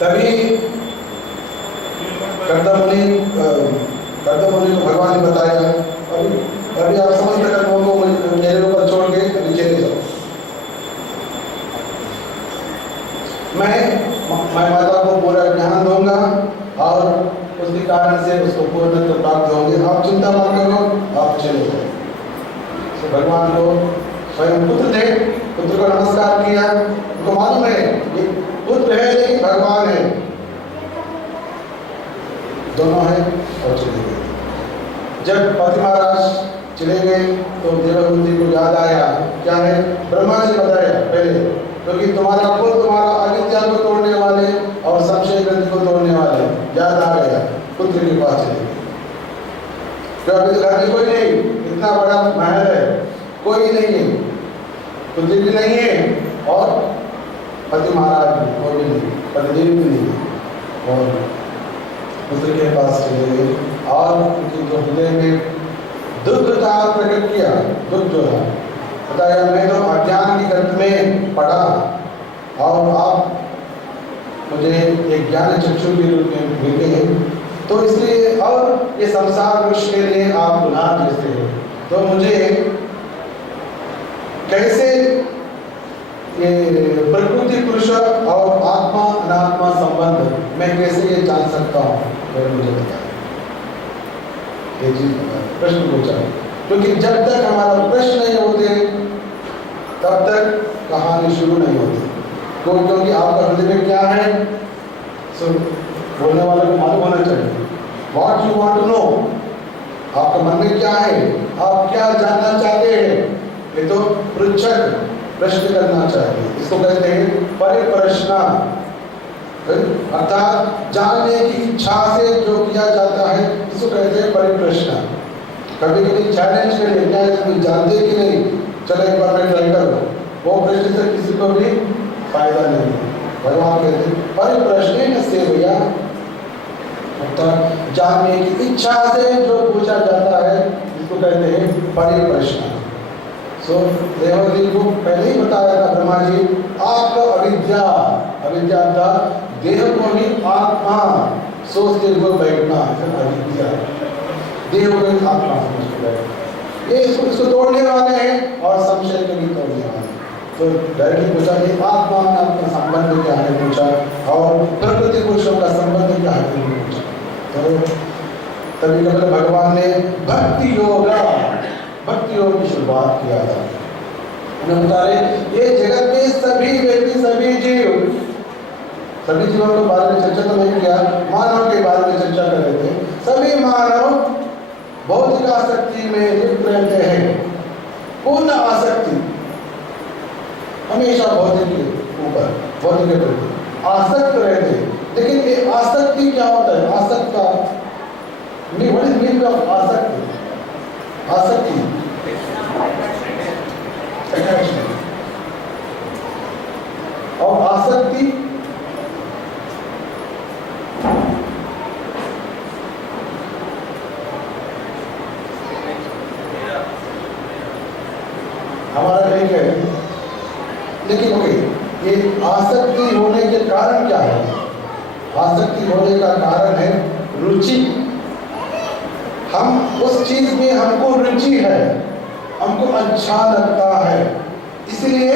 तभी कर्दम मुनि को भगवान ने बताया अभी आप समस्त कर्मों को मेरे ऊपर छोड़ के नीचे ले जाओ। मैं माता को पूरा ज्ञान दूंगा और उसके कारण से उसको पूर्ण प्राप्त होंगे। आप चिंता मत करो, आप चले जाओ। तो भगवान को स्वयं पुत्र थे, पुत्र को नमस्कार किया। उनको मालूम है ये पुत्र है लेकिन भगवान है, दोनों है, और चले गए। जब पति महाराज चले गए तो देवहूति को याद आया, क्या है? ब्रह्मा जी बताया पहले, क्योंकि तुम्हारा पुत्र तुम्हारा अविद्या को तोड़ने वाले और संशय ग्रंथि को तोड़ने वाले, याद आ गया। पुत्र के पास चले गए। तो अभी घर में कोई नहीं, इतना बड़ा महल है, कोई नहीं है, पुत्र भी नहीं है और पति महाराज भी कोई भी नहीं, पतिदेव भी नहीं है। और पुत्र के पास चले गए और उनके हृदय में दुख का प्रकट किया। दुख जो है बताया, मैं तो अज्ञान की गर्त में पड़ा और आप मुझे एक ज्ञान चक्षु के रूप में मिलते हैं, तो इसलिए और ये संसार विश्व के लिए आप गुनाह कैसे हैं, तो मुझे कैसे ये प्रकृति पुरुष और आत्मा अनात्मा संबंध मैं कैसे ये जान सकता हूँ, मुझे बताया। ये चीज प्रश्न पूछा, क्योंकि जब तक हमारा प्रश्न नहीं होते तब तक कहानी शुरू नहीं होती। क्योंकि आपका हृदय में क्या है, सो बोलने वाले को मालूम होना चाहिए। What you want to know, आपका मन में क्या है, आप क्या जानना चाहते हैं, ये तो पृच्छक प्रश्न करना चाहिए। इसको कहते हैं परिप्रश्न, अर्थात जानने की इच्छा से जो किया जाता है इसको कहते हैं परिप्रश्न। कभी कभी चैलेंज के लिए, क्या इसमें जानते कि नहीं, चलो एक बार मैं ट्राई करूँ, वो प्रश्न से किसी को भी फायदा नहीं है। भगवान कहते हैं परिप्रश्न न सेवया, उत्तर जानने की इच्छा से जो पूछा जाता है इसको कहते हैं परिप्रश्न। सो देवजी को पहले ही बताया था ब्रह्मा जी, आपका अविद्या था देह को ही आत्मा सोचते हुए बैठना, अविद्या देह को ही आत्मा सोचते बैठना, ये इसको तोड़ने वाले हैं और संशय को भी तोड़ने वाले। तो डायरेक्टली पूछा कि आत्मा में आपका संबंध क्या है पूछा, और प्रकृति पुरुषों का संबंध क्या है पूछा। तो तभी कभी भगवान ने भक्ति योग की शुरुआत किया था। उन्हें बता रहे ये जगत में सभी व्यक्ति सभी जीवों के बारे में चर्चा तो नहीं किया, मानव के बारे में चर्चा कर रहे थे। सभी मानव भौतिक आसक्ति में लिप्त रहते हैं, पूर्ण आसक्ति, हमेशा भौतिक के ऊपर, भौतिक के प्रति आसक्त रहते हैं। लेकिन ये आसक्ति क्या होता है? आसक्त का व्हाट इज मीनिंग ऑफ आसक्ति? आसक्ति और आसक्ति हमारा नहीं है, लेकिन ओके, ये आसक्ति होने के कारण क्या है? आसक्ति होने का कारण है रुचि। हम उस चीज में हमको रुचि है, हमको अच्छा लगता है, इसलिए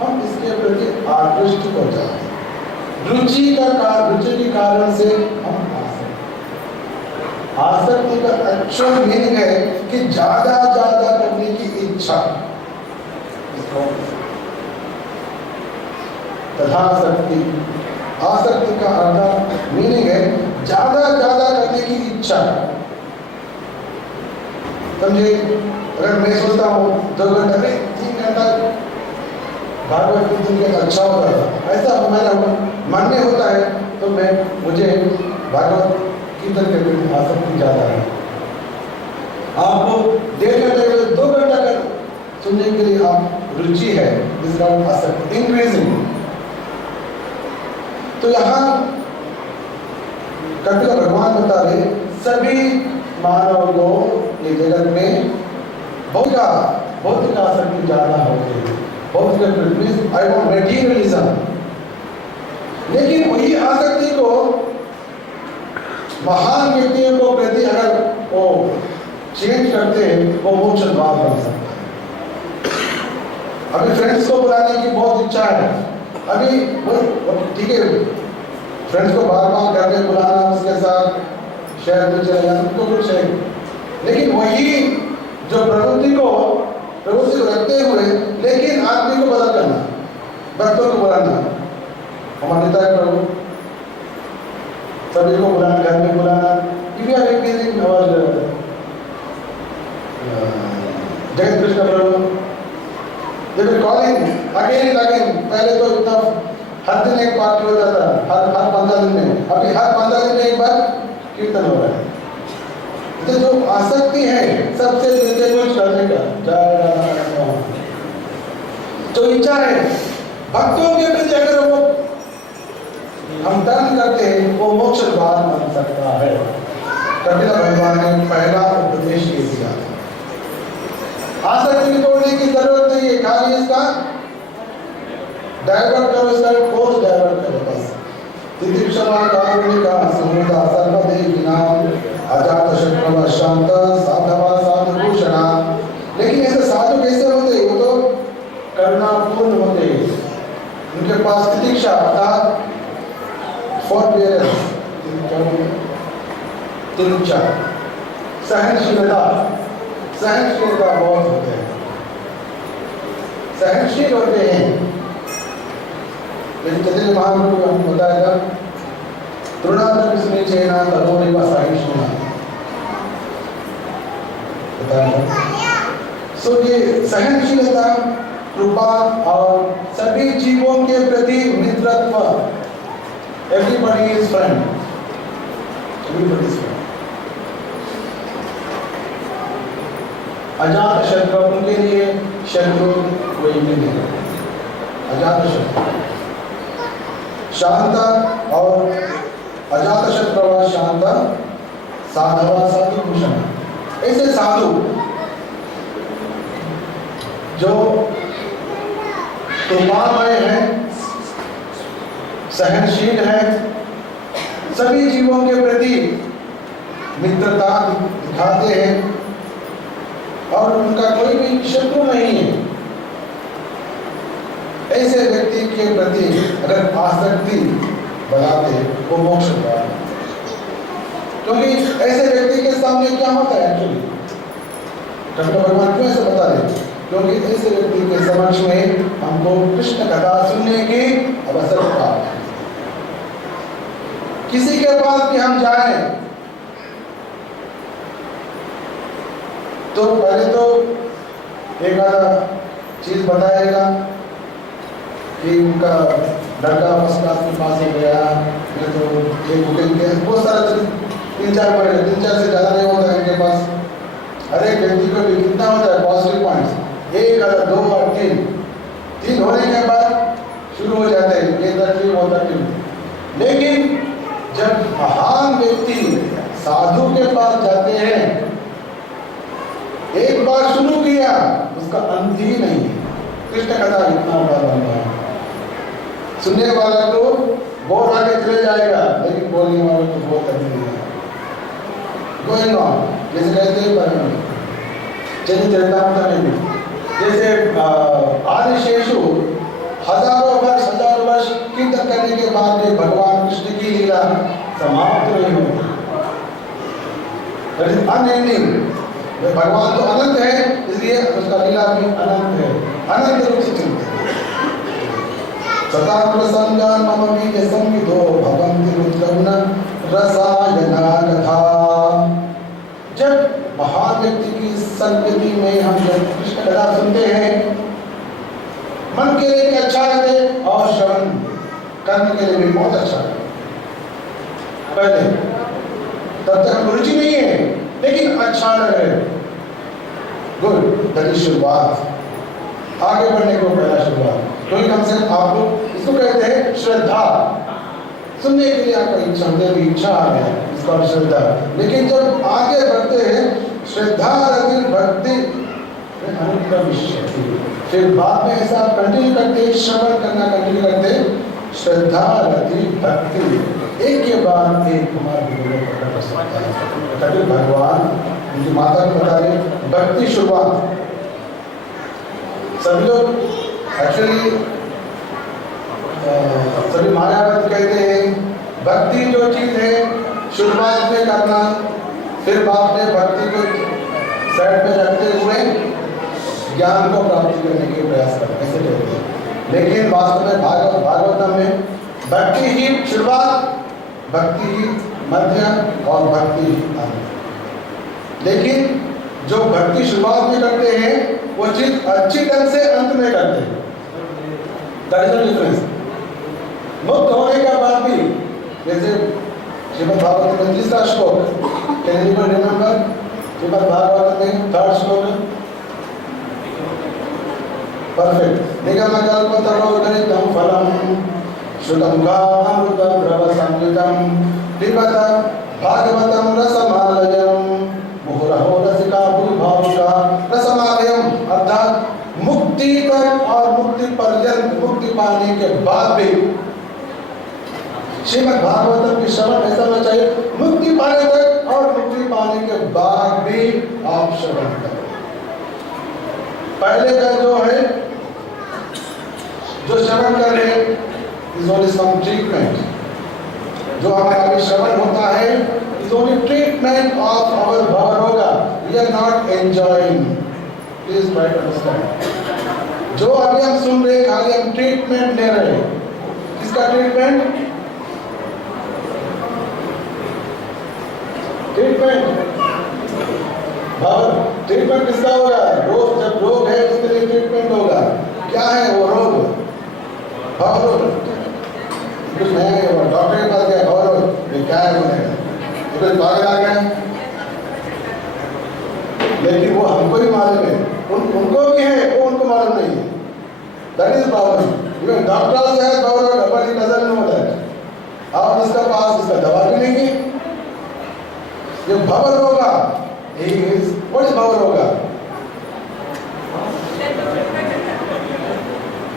हम इसके प्रति आकृष्ट हो जाते हैं। रुचि के कारण से हम आसक्ति का अच्छा मीनिंग है कि ज्यादा करने की इच्छा, तथा आसक्ति का अर्थ मीनिंग है ज्यादा करने की इच्छा। समझे? अगर मैं सोचता हूँ 2 घंटा में 3 घंटा भागवत कीर्तन के अच्छा होता था, ऐसा हमारा मन में होता है, तो मुझे भागवत कीर्तन के प्रति आसक्ति ज्यादा है। आपको 1.5 घंटे 2 घंटा कर सुनने के लिए आप रुचि है, इसका आसक्ति इंक्रीजिंग। तो यहाँ कपिल भगवान बता रहे सभी मानव को ये जगत में भौतिक आसक्ति ज्यादा होती है, भौतिक आई वांट मटेरियलिज्म। लेकिन वही आसक्ति को महान व्यक्तियों को प्रति अगर वो चेंज करते हैं, वो मोक्ष द्वार बन सकता है। अभी फ्रेंड्स को बुलाने की बहुत इच्छा है, अभी ठीक है, फ्रेंड्स को बार घर में बुलाना, उसके साथ शहर में चले जाना, तो कुछ है। लेकिन वही जो प्रवृत्ति को रखते हुए लेकिन आदमी को बदल करना, भक्तों को बुलाना, हमारे नेता प्रभु सभी को बुलाना, घर में बुलाना, जगत कृष्ण प्रभु कॉलिंग अगेन एंड अगेन। पहले तो इतना हर दिन एक पार्टी होता था, हर 15 दिन में, अभी हर 15 दिन में एक बार कीर्तन हो रहा है। तो जो आसक्ति है सबसे मिलते कुछ करने का जो इच्छा है भक्तों के प्रति, अगर वो हम टर्न करते हैं, वो मोक्ष द्वार बन सकता है। कपिल भगवान ने पहला उपदेश ये दिया। आसक्ति तोड़ने की जरूरत नहीं है, खाली इसका डाइवर्ट करो, इसका कोर्स डाइवर्ट करो बस। तितिक्षमा कारुणिका समुदा सर्वदेहिना अजातशत्रु शांत साधवा साधुभूषणा। लेकिन ऐसे साधु कैसे होते? वो तो करुणापूर्ण होते, उनके पास तितिक्षा अर्थात फॉरबियरेंस, तितिक्षा सहनशीलता बहुत होते हैं, सहनशील होते हैं। लेकिन चैतन्य महाप्रभु को हमने बताया तृणादर विस्मय चेना तरोरे व सहिष्णुना बताया। सो ये सहनशीलता, कृपा और सभी जीवों के प्रति मित्रत्व, everybody is friend, everybody is friend. अजात शत्रु, उनके लिए शत्रु कोई नहीं है, अजात शत्रु। शांत और अजातशत्रु शांत साधवा साधु भूषण। ऐसे साधु जो कृपामय है, सहनशील है, सभी जीवों के प्रति मित्रता दिखाते हैं और उनका कोई भी शत्रु नहीं है, ऐसे व्यक्ति के प्रति अगर आसक्ति बढ़ाते वो मोक्ष द्वार। क्योंकि ऐसे व्यक्ति के सामने क्या होता है एक्चुअली, डॉक्टर भगवान क्यों ऐसे बता रहे? क्योंकि ऐसे व्यक्ति के समक्ष में हमको कृष्ण कथा सुनने की अवसर प्राप्त है। किसी के पास भी हम जाएं तो पहले तो एक आधा चीज बताएगा कि उनका लड़का फर्स्ट क्लास में पास हो गया, या तो एक बुकिंग के बहुत सारा तीन चार से ज़्यादा नहीं होता है इनके पास। हर एक व्यक्ति को भी कितना होता है पॉजिटिव पॉइंट्स, एक अगर दो और तीन होने के बाद शुरू हो जाते हैं ये तकलीफ वो तकलीफ। लेकिन जब महान व्यक्ति साधु के पास जाते हैं, एक बार शुरू किया उसका अंत ही नहीं है। कृष्ण कथा इतना बड़ा लंबा है, सुनने वाला तो बहुत आगे चले जाएगा, लेकिन बोलने वाले को बहुत अंत है। गोइंग ऑन, जैसे कहते हैं चरितामृत में भी, जैसे आदिशेषु हजारों वर्ष कीर्तन करने के बाद में भगवान कृष्ण की लीला समाप्त नहीं होती। अनएंडिंग, भगवान तो अनंत है, इसलिए उसका लीला भी अनंत है, अनंत रूप से चलते हैं। सदा प्रसंगान मम बीज संविदो भवन्ति रुद्रगुण रसायना कथा। जब महान व्यक्ति की संगति में हम जब कृष्ण कथा सुनते हैं, मन के लिए भी अच्छा लगे और श्रवण करने के लिए भी बहुत अच्छा लगे। पहले तब तक हम रुचि नहीं है, लेकिन अच्छा लगे, गुड, दैट इज शुरुआत, आगे बढ़ने को पहला शुरुआत। तो कम से कम आप लोग इसको कहते हैं श्रद्धा। सुनने के लिए आपका इच्छा होती है, इच्छा आ गया, इसका श्रद्धा। लेकिन जब आगे बढ़ते हैं, श्रद्धा रति भक्ति अनुक्रमिष्यति, फिर बाद में ऐसा कंटिन्यू करते, श्रवण करना कंटिन्यू करते, श्रद्धा रति भक्ति एक के बाद एक हमारे जीवन में प्रकट हो सकता है। कभी भगवान उनकी माता को बता रहे भक्ति शुरुआत। सभी लोग एक्चुअली सभी महाराज कहते हैं भक्ति जो चीज है शुरुआत में करना, फिर बाद में भक्ति को साइड में रखते हुए ज्ञान को प्राप्ति करने के प्रयास करना, ऐसे कहते हैं। लेकिन वास्तव में भागवतम में भक्ति ही शुरुआत, भक्ति ही मध्य और भक्ति ही अंत। लेकिन जो भक्ति शुरुआत में करते हैं वो चीज अच्छी ढंग से अंत में करते हैं। That is the difference. मुक्त होने के बाद भी, जैसे श्रीमद् भागवत में तीसरा श्लोक, can anyone remember? Shrimad Bhagavat में थर्ड श्लोक, परफेक्ट। निगमकल्पतरोर्गलितं फलम् श्रुतमुखामृतं द्रवसंयुतं पिबत भागवतं रसमालयम् मुहुरहो रसिका भूभावुका। रसमालयम् अर्थात मुक्ति तक और मुक्ति पर्यंत, मुक्ति पाने के बाद भी श्रीमद् भागवतम की श्रवण ऐसा होना चाहिए, मुक्ति पाने तक और मुक्ति पाने के बाद भी आप श्रवण करें। पहले का जो है, जो श्रवण कर रहे इज ओनली सम ट्रीटमेंट, जो हमारा अभी श्रवण होता है is only treatment of our भवरोगा, we are not enjoying, please try to understand. जो अभी हम सुन रहे खाली हम ट्रीटमेंट ले रहे हैं, किसका ट्रीटमेंट? ट्रीटमेंट किसका होगा? रोग, जब रोग है उसके लिए ट्रीटमेंट होगा। क्या है वो रोग? भवरोग। कुछ नया है, वो डॉक्टर के पास गया, भवरोग, ये क्या है बोलेगा, कुछ पागल आ गया। लेकिन वो हमको ही मालूम है, उनको भी है, वो उनको मालूम नहीं है। That is problem. डॉक्टर से है भवरोग, but he doesn't know that. आप इसका पास इसका दवा ये भवरोगा is what is भवरोगा?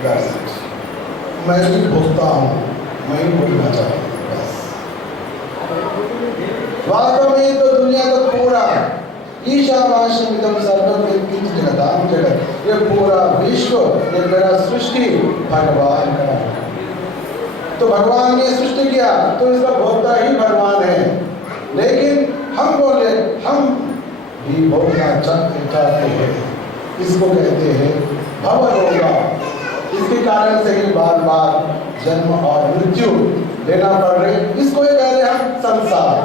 That's it. मैं भी भोगता हूँ, मैं ही भोगना चाहता हूँ बस। वास्तव में तो दुनिया का पूरा ईशावास्यमिदं सर्वं यत्किंचित् जगतां जगत्, ये पूरा विश्व, ये मेरा सृष्टि भगवान का है। तो भगवान ने सृष्टि किया तो इसका भोक्ता ही भगवान है। लेकिन हम बोले हम भी भोगना चाहते हैं, इसको कहते हैं भवरोगा। इसके कारण से ही बार बार जन्म और मृत्यु लेना पड़ रहे, इसको ही कह रहे हम संसार।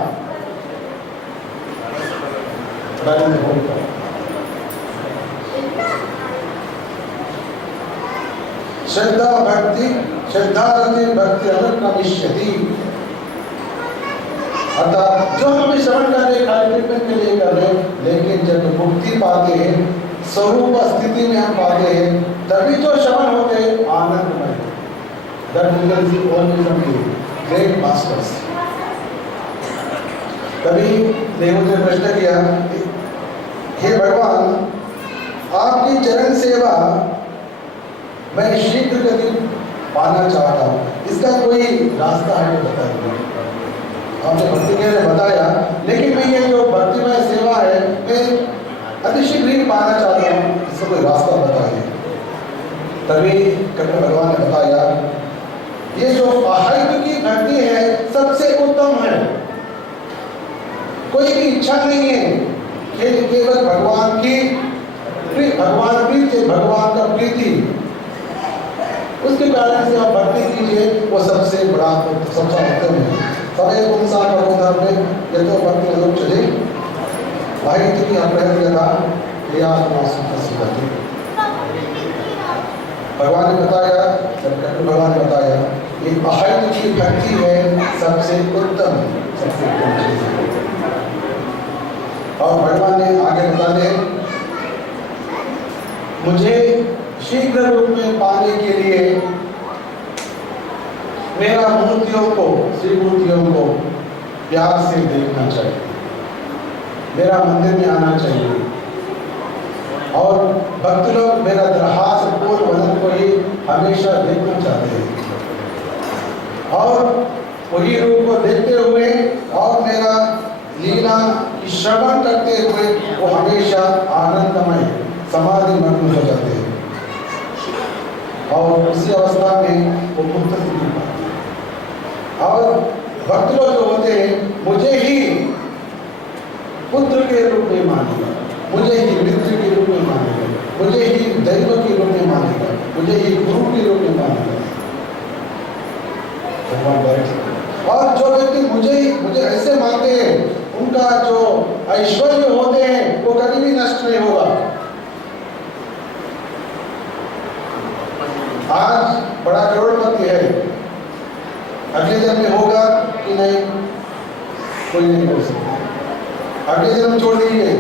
श्रद्धा भक्ति श्रद्धारति भक्ति अनुक्रमिष्यति, अर्थात जो हम श्रवण कर रहे खाली ट्रीटमेंट के लिए कर रहे, लेकिन जब मुक्ति पाते हैं, स्वरूप स्थिति में हम पाते हैं, तभी जो श्रवण होते हैं आनंदमय। That becomes the only from you, great masters. तभी देवों ने प्रश्न किया, हे भगवान, आपकी चरण सेवा मैं शीघ्र गति पाना चाहता हूँ, इसका कोई रास्ता है तो बताइए। आपने भक्ति के लिए बताया, लेकिन मैं ये जो भक्तिमय सेवा है मैं अतिशीघ्र ही पाना चाहता हूँ, इसका कोई रास्ता बताइए। तभी कृष्ण भगवान ने बताया, ये जो अहैतुकी की भक्ति है सबसे उत्तम है। कोई भी इच्छा नहीं है, केवल भगवान की भगवान प्रीति, भगवान का प्रीति, उसके कारण से आप भक्ति कीजिए, वो सबसे बड़ा सबसे उत्तम है। सभी पुंसा करोधर्म में ये तो भक्ति लोग चले अहैतुकी की अप्रहृत्यता या आत्मासुखी। भगवान ने बताया, भगवान ने बताया कि अहैतुकी की भक्ति है सबसे उत्तम चीज है। और भगवान ने आगे बताते, मुझे शीघ्र रूप में पाने के लिए मेरा मूर्तियों को, श्री मूर्तियों को प्यार से देखना चाहिए, मेरा मंदिर में आना चाहिए, और भक्त लोग मेरा दरहास पूर्ण वदन को ही हमेशा देखना चाहते हैं, और वही रूप को देखते हुए और मेरा लीला की श्रवण करते हुए वो हमेशा आनंदमय समाधि मग्न हो जाते हैं, और उसी अवस्था में वो मुक्त स्थिति पाते हैं। और भक्त लोग जो होते हैं मुझे ही पुत्र के रूप में मानेगा, मुझे ही मित्र के रूप में मानेगा, मुझे ही दैव के रूप में मानेगा, मुझे ही गुरु के रूप में मानेगा। और जो व्यक्ति मुझे ऐसे मानते हैं, उनका जो ऐश्वर्य होते हैं वो कभी भी नष्ट नहीं होगा। आज बड़ा करोड़पति है, अगले जन्म में होगा कि नहीं कोई नहीं बोल सकता। अगले जन्म छोड़ दीजिए,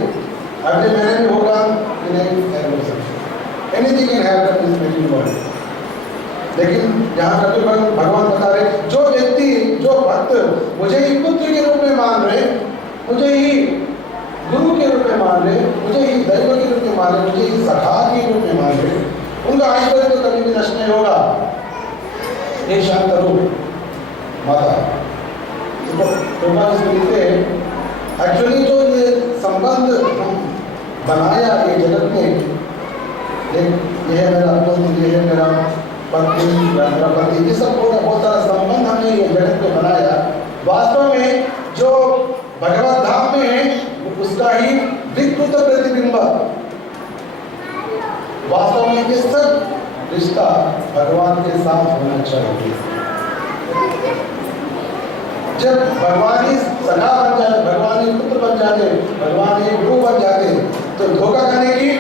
अगले महीने में होगा कि नहीं बोल सकता। Anything can happen in this material world. लेकिन यहाँ कपिल भगवान बता रहे, जो व्यक्ति, जो भक्त मुझे ही पुत्र के रूप में मान रहे, मुझे ही गुरु के रूप में मान रहे, मुझे ही दैव के रूप में मान रहे, मुझे ही सखा के रूप में मान रहे, उनका ऐश्वर्य तो कभी भी नष्ट नहीं होगा। एक शांत रूप माता तो लिखते हैं, एक्चुअली जो ये संबंध बनाया ये जगत में, ये है मेरा पुत्र, ये है मेरा पत्नी, मेरा पति, ये सब बहुत सारा संबंध हमने ये जगत में बनाया। वास्तव में जो भगवत धाम में है उसका ही विकृत प्रतिबिंब। वास्तव में ये सब रिश्ता भगवान के साथ होना चाहिए। जब भगवान ही सखा बन जाते, भगवान ही पुत्र बन जाते, भगवान ही गुरु बन जाते, तो धोखा करने की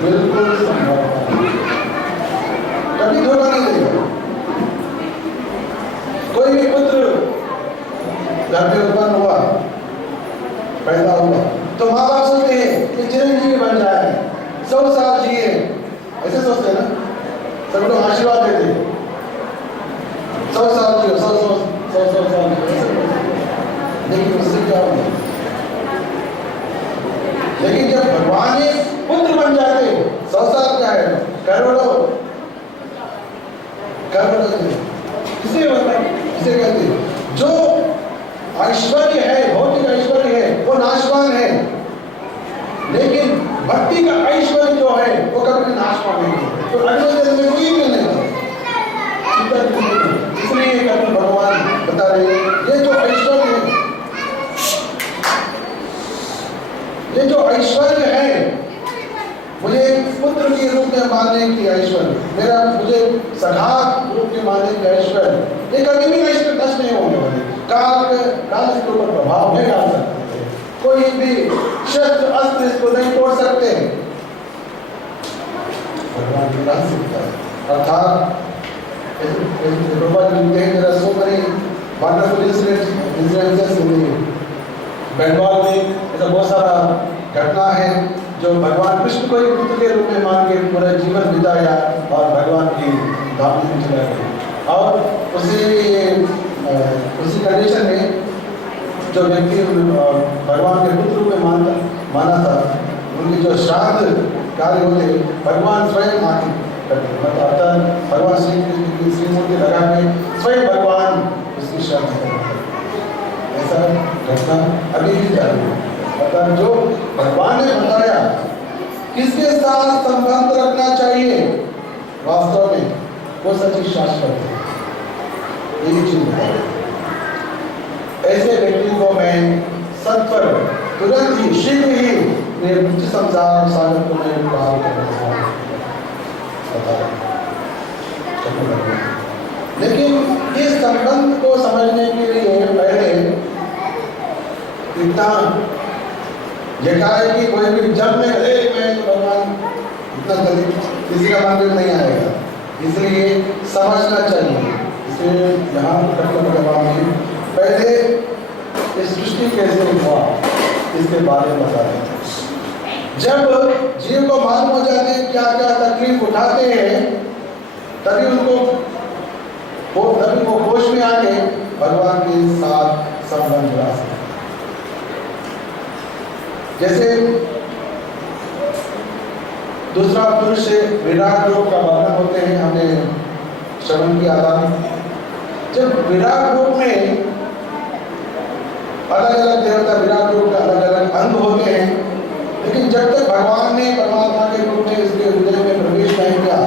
बिल्कुल संभव नहीं, कभी धोखा नहीं देगा। कोई भी पुत्र घर में उत्पन्न हुआ, पैदा हुआ, तो माँ बाप सोचते हैं कि चिरंजीवी बन जाए, 100 साल जिए, ऐसे सोचते हैं ना, सब लोग आशीर्वाद देते हैं, 100 साल जियो, 100 साल। लेकिन उससे क्या होगा? लेकिन जब भगवान ही पुत्र बन जाते, 100 साल क्या है, करोड़ों किसे कहते हैं? जो ऐश्वर्य है, भौतिक ऐश्वर्य है, वो नाशवान है, लेकिन भक्ति का ऐश्वर्य जो है वो कभी नाशवान नहीं है। तो अगले जन्म में कोई मिलने का इसलिए कभी भगवान बता रहे ये जो ऐश्वर्य है, ये जो ऐश्वर्य है, मुझे पुत्र के रूप में मानने की ऐश्वर्य, मुझे सखा रूप में मानने की ऐश्वर्य, ये कभी भी नष्ट नहीं होने वाली। काल इसके ऊपर प्रभाव नहीं डाल सकते, कोई भी शस्त्र अस्त्र इसको नहीं तोड़ सकते। भगवान की बात सीखता है, अर्थात बंगाल में ऐसा बहुत सारा घटना है जो भगवान कृष्ण को एक पुत्र के रूप में मान के पूरा जीवन बिताया और भगवान की धाम में चला गया। और उसी कंडीशन में जो व्यक्ति भगवान के पुत्र रूप में माना था, उनके जो श्राद्ध कार्य होते भगवान स्वयं आके करते, मतलब भगवान श्री कृष्ण की श्रीमूर्ति लगा के स्वयं भगवान उसकी श्राद्ध करते। ऐसा घटना अभी भी जारी है। मतलब जो भगवान ने बताया किसके साथ संबंध रखना चाहिए, वास्तव में वो सच्ची शाश्वत है, यही चीज बताया। ऐसे व्यक्ति को मैं सत्वर तुरंत ही शीघ्र ही मेरे संसार सागर को मैं पार करना बताया। लेकिन इस संबंध को समझने के लिए पहले इतना कि कोई भी जब में मैं तो भगवान इतना जल्दी किसी का मंदिर नहीं आएगा, इसलिए समझना चाहिए। इसलिए यहाँ भगवान ने पहले इस सृष्टि कैसे हुआ इसके बारे में बता रहे हैं। जब जीव को मालूम हो जाते हैं क्या क्या तकलीफ उठाते हैं, तभी वो होश में आके भगवान के साथ संबंध ला सकते। जैसे दूसरा पुरुष से विराट रूप का वर्णन होते हैं, हमने श्रवण किया था। जब विराट रूप में अलग अलग देवता विराट रूप के अलग अलग अंग होते हैं, लेकिन जब तक भगवान ने परमात्मा के रूप में इसके हृदय में प्रवेश नहीं किया,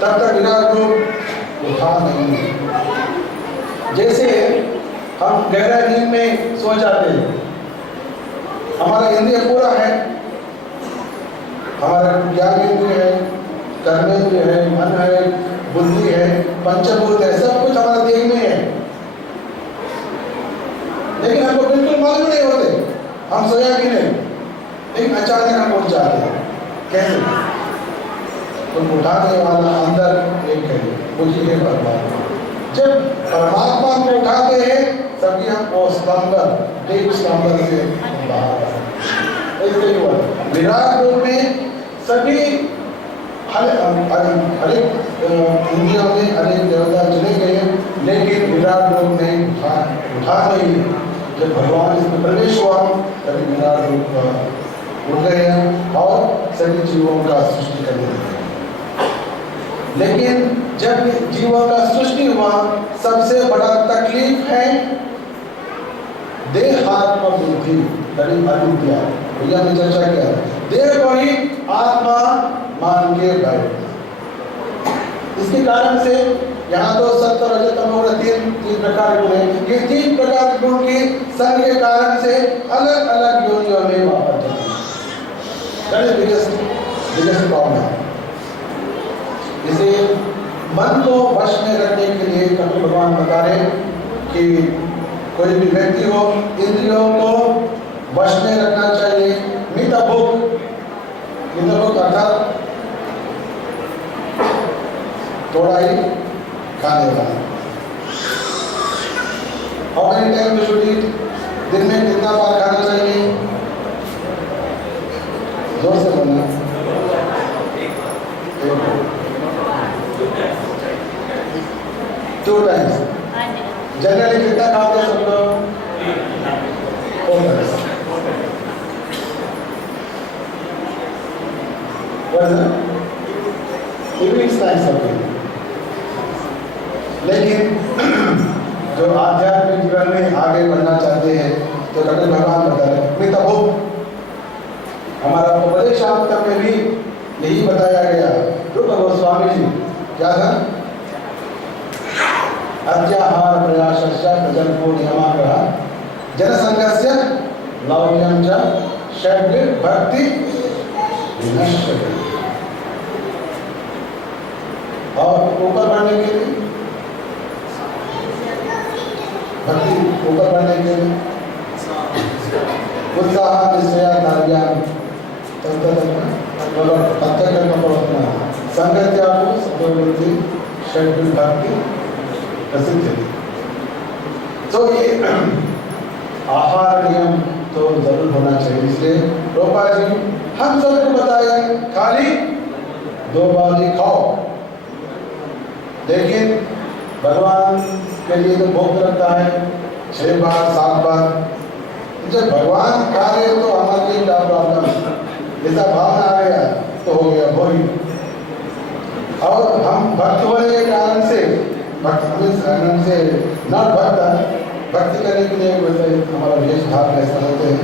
तब तक विराट रूप उठा नहीं। जैसे हम गहरा नींद में सो जाते हैं, हमारा इंद्रिय पूरा है, हमारा ज्ञानेंद्रिय है, कर्मेंद्रिय है, मन है, बुद्धि है, पंचभूत है, सब कुछ हमारा देह में है, लेकिन हमको बिल्कुल मालूम नहीं होते हम सोया कि नहीं। लेकिन अचानक हम उठ जाते हैं, कैसे? तो उठाने वाला अंदर एक है, मुझे है परमात्मा। जब परमात्मा को उठाते हैं तभी हम वो स्लंबर, डीप स्लंबर से बाहर आते हैं। ऐसे हुआ विराट रूप में सभी हर एक इंद्रियों में अनेक देवता चले गए, लेकिन विराट रूप में उठा नहीं। जब भगवान इसमें प्रवेश हुआ तभी विराट रूप उठ गए और सभी जीवों का सृष्टि करने लगे। लेकिन जब जीवों का सृष्टि हुआ, सबसे बड़ा तकलीफ है देहात्म बुद्धि, अविद्या। भैया ने चर्चा किया, देह को ही आत्मा मान के बैठना। इसके कारण से यहाँ तो सत्व रजत तमो तीन प्रकार गुण हैं। ये तीन प्रकार गुण के संग के कारण से अलग अलग योनियों में वापस जाते हैं। Biggest problem. इसे मन को वश में रखने के लिए कपिल भगवान बता रहे कि कोई भी व्यक्ति हो, इंद्रियों को वश में रखना चाहिए। मितभुक अर्थात थोड़ा ही खाने वाला। How many time we should eat? दिन में कितना बार खाना चाहिए? जोर से बोलना। Two times. जनरली कितना खाते हैं सब लोग? इवनिंग स्नैक्स होते हैं। लेकिन जो आध्यात्मिक जीवन में आगे बढ़ना चाहते हैं तो कपिल भगवान बता रहे हैं तब हमारा उपदेशामृत में भी यही बताया गया। रूप गोस्वामी जी क्या था? अत्याहार प्रयासस्य प्रजनको नियमाग्रह जनसंघस्य लौक्यं च षड्विध भक्ति विनश्यते। और ऊपर बढ़ने के लिए भक्ति ऊपर बढ़ने के लिए उत्साह निश्चय धार्यान संगत्यागो सदोवृत्ति षड्विध भक्ति प्रसिद्ध है। तो ये आहार नियम तो जरूर होना चाहिए। इसलिए रोपा जी हम सबको बताए खाली 2 बार ही खाओ, लेकिन भगवान के लिए तो भोग लगता है 6 बार 7 बार। जब भगवान खा रहे तो हमारे लिए क्या प्रॉब्लम? ऐसा भावना आ गया तो हो गया भोगी। और हम भक्त होने के कारण से नॉट भक्ति करने के लिए वैसे हमारा वेश भाव ऐसा होते हैं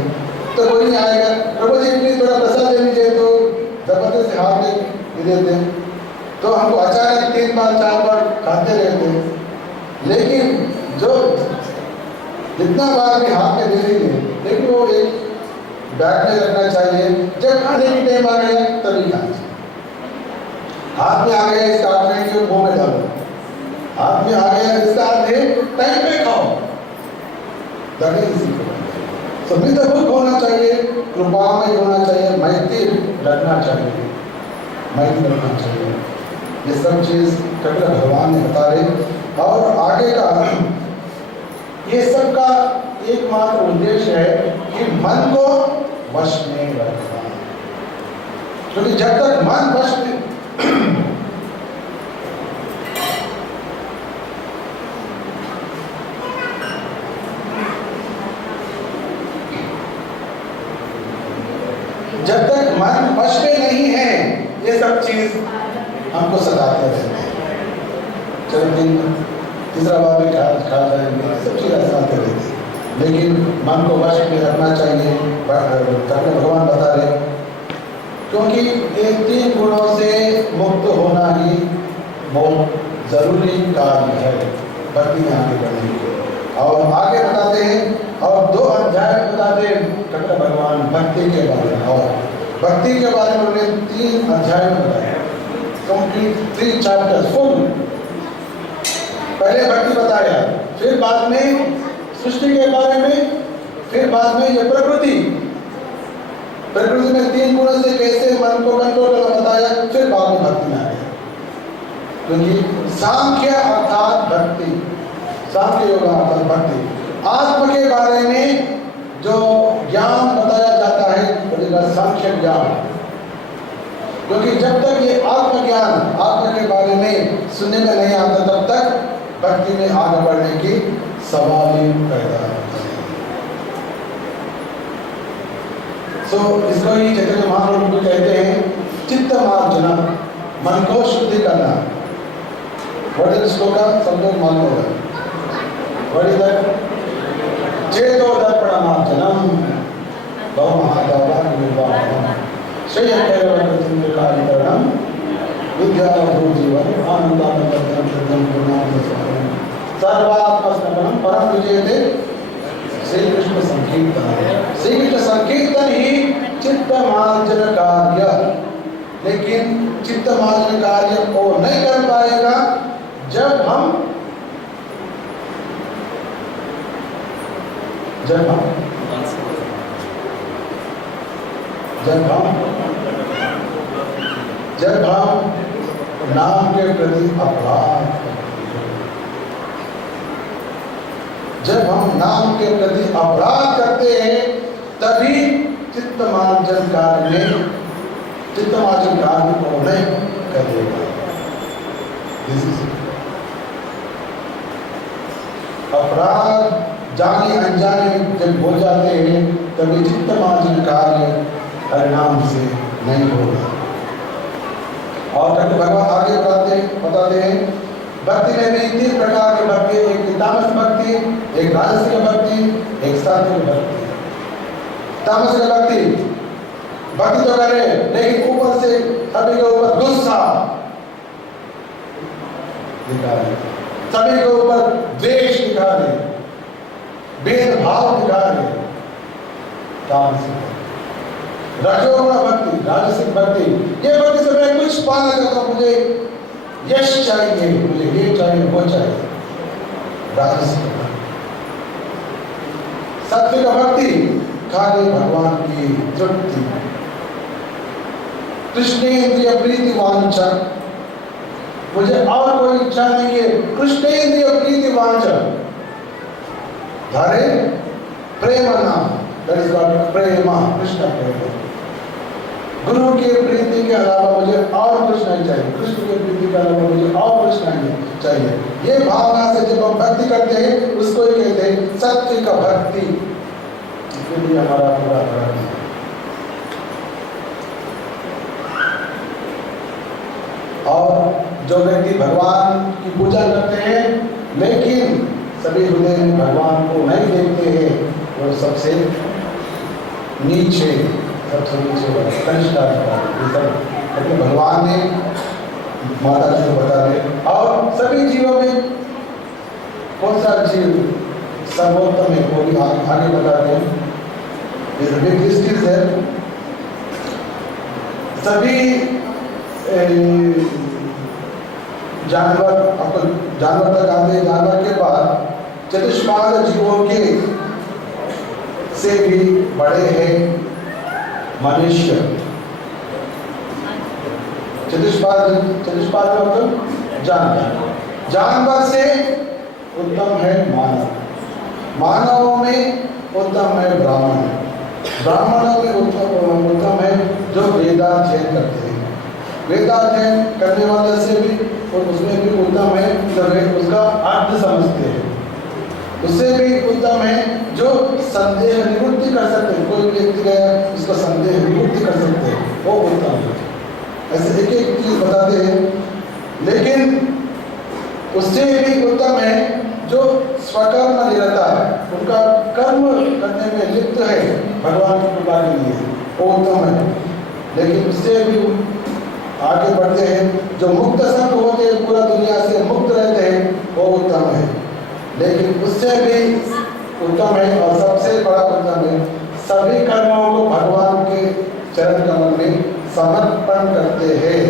तो कोई नहीं आएगा। प्रभु जी प्लीज थोड़ा प्रसाद दे दीजिए तो जबरदस्ती हाथ में देते हैं तो हमको अचानक 3 बार 4 बार खाते रहते हैं। लेकिन जो जितना बार भी हाथ में दे देंगे लेकिन वो एक बैग में रखना चाहिए। जब खाने की टाइम आ गया तभी खाना चाहिए। हाथ में आ गया इसका अर्थ नहीं कि मुंह में डालो। हाथ में आ गया इसका अर्थ है टाइम पे खाओ। तो मित्रभूत होना चाहिए, कृपामय होना चाहिए, मैत्री रखना चाहिए, मैत्री रखना चाहिए। ये सब चीज कपिल भगवान ने बता रहे। और आगे का ये सब का एकमात्र उद्देश्य है कि मन को वश में रखना। क्योंकि जब तक मन वश में जब तक मन वश में नहीं है ये सब चीज हमको सताते रहते हैं। चलो दिन तीसरा बार भी खा जाएंगे, सब चीज सताते रहते हैं। लेकिन मन को वश में रखना चाहिए, भगवान बता रहे। क्योंकि ये 3 गुणों से मुक्त होना ही बहुत जरूरी कार्य है भक्ति में आगे बढ़ने के। और आगे बताते हैं और 2 अध्याय बताते हैं कपिल भगवान भक्ति के बारे में। और भक्ति के बारे में उन्होंने 3 अध्याय में बताया, कंप्लीट 3 चैप्टर्स फुल। पहले भक्ति बताया, फिर बाद में सृष्टि के बारे में, फिर बाद में ये प्रकृति में 3 गुणों से कैसे मन को कंट्रोल करना बताया, फिर बाद में भक्ति में आ गया। क्योंकि सांख्य अर्थात भक्ति, सांख्य योग अर्थात भक्ति। आत्म के बारे में जो ज्ञान बताया जाता है सांख्य ज्ञान। क्योंकि जब तक ये आत्मज्ञान आत्मा के बारे में सुनने में नहीं आता तब तक भक्ति में आगे बढ़ने की सवाल ही पैदा होता है। सो इसको ही चैतन्य महाप्रभु कहते हैं चित्त मार्जना, मन को शुद्धि करना। वर्ड श्लोक सब लोग मान होगा। वर्ड चेतो दर्पणमार्जनम बहुमहादावान निर्वाणम श्रेयकैवलकारिकरणम विद्यावधू जीवन आनंदानंदम शुद्धम पूर्णानंदस्वरूपम सर्वात्मस्मरणम परम विजयते श्री कृष्ण संकीर्तन। श्री कृष्ण संकीर्तन ही चित्त मार्जन कार्य। लेकिन चित्त मार्जन कार्य को नहीं कर पाएगा जब हम नाम के प्रति अपराध करते हैं, जब हम नाम के प्रति अपराध करते हैं तभी चित्तमार्जन कार्य को नहीं करेगा। अपराध जाने अनजाने जब हो जाते हैं तभी चित्तमार्जन कार्य परिणाम से नहीं होगा। और भगवान आगे बताते हैं भक्ति में भी 3 प्रकार की भक्ति, एक तामसिक भक्ति, एक राजसिक भक्ति, एक सात्विक भक्ति। तामसिक भक्ति तो करे लेकिन ऊपर से सभी के ऊपर गुस्सा दिखा रहे, सभी के ऊपर द्वेष दिखा रहे, भेदभाव दिखा रहे। तामसिक रजोगुण भक्ति, राजसिक भक्ति, ये भक्ति से मैं कुछ पाना चाहता हूं, मुझे यश चाहिए, मुझे ये चाहिए वो चाहिए, राजसिक भक्ति। सात्विक भक्ति खाली भगवान की तृप्ति, कृष्णेन्द्रिय प्रीति वांछा, मुझे और कोई इच्छा नहीं है, कृष्णेन्द्रिय प्रीति वांछा। धारे प्रेम नाम, that is called प्रेमा, कृष्ण प्रेम। गुरु के प्रीति के अलावा मुझे और कुछ नहीं चाहिए, कृष्ण के प्रीति के अलावा मुझे और कुछ नहीं चाहिए। ये भावना से जब हम भक्ति करते हैं उसको ही कहते हैं सत्य का भक्ति। इसके लिए हमारा पूरा धर्म है। और जो व्यक्ति भगवान की पूजा करते हैं लेकिन सभी हृदय में भगवान को नहीं देखते हैं, वो सबसे नीचे कनिष्ठ लेकिन भगवान ने माता जी को बता रहे। और सभी जीवों में कौन सा जीव सर्वोत्तम है वो भी आगे बता रहे हैं। सभी जानवर, आपको जानवर तक आते, जानवर के बाद चतुष्पाद जीवों के से भी बड़े हैं मनुष्य। चतुष्पाद मतलब जानवर से उत्तम है मानव, मानवों में उत्तम है ब्राह्मण, ब्राह्मणों में उत्तम है जो वेदाध्ययन करते हैं, वेदाध्ययन करने वाले से भी और उसमें भी उत्तम है जब उसका अर्थ समझते हैं, उससे भी उत्तम है जो संदेह निवृत्ति कर सकते हैं। कोई व्यक्ति गया उसका संदेह निवृत्ति कर सकते हैं, वो उत्तम है। ऐसे एक एक चीज बताते हैं, लेकिन उससे भी उत्तम है जो स्वकर्म निरता है, उनका कर्म करने में लिप्त है भगवान की कृपा के लिए, वो उत्तम है। लेकिन उससे भी आगे बढ़ते हैं जो मुक्त संत होते हैं, पूरा दुनिया से मुक्त रहते हैं, वो उत्तम है। लेकिन उससे भी उत्तम है और सबसे बड़ा उत्तम है सभी कर्मों को भगवान के चरण कमल में समर्पण करते हैं,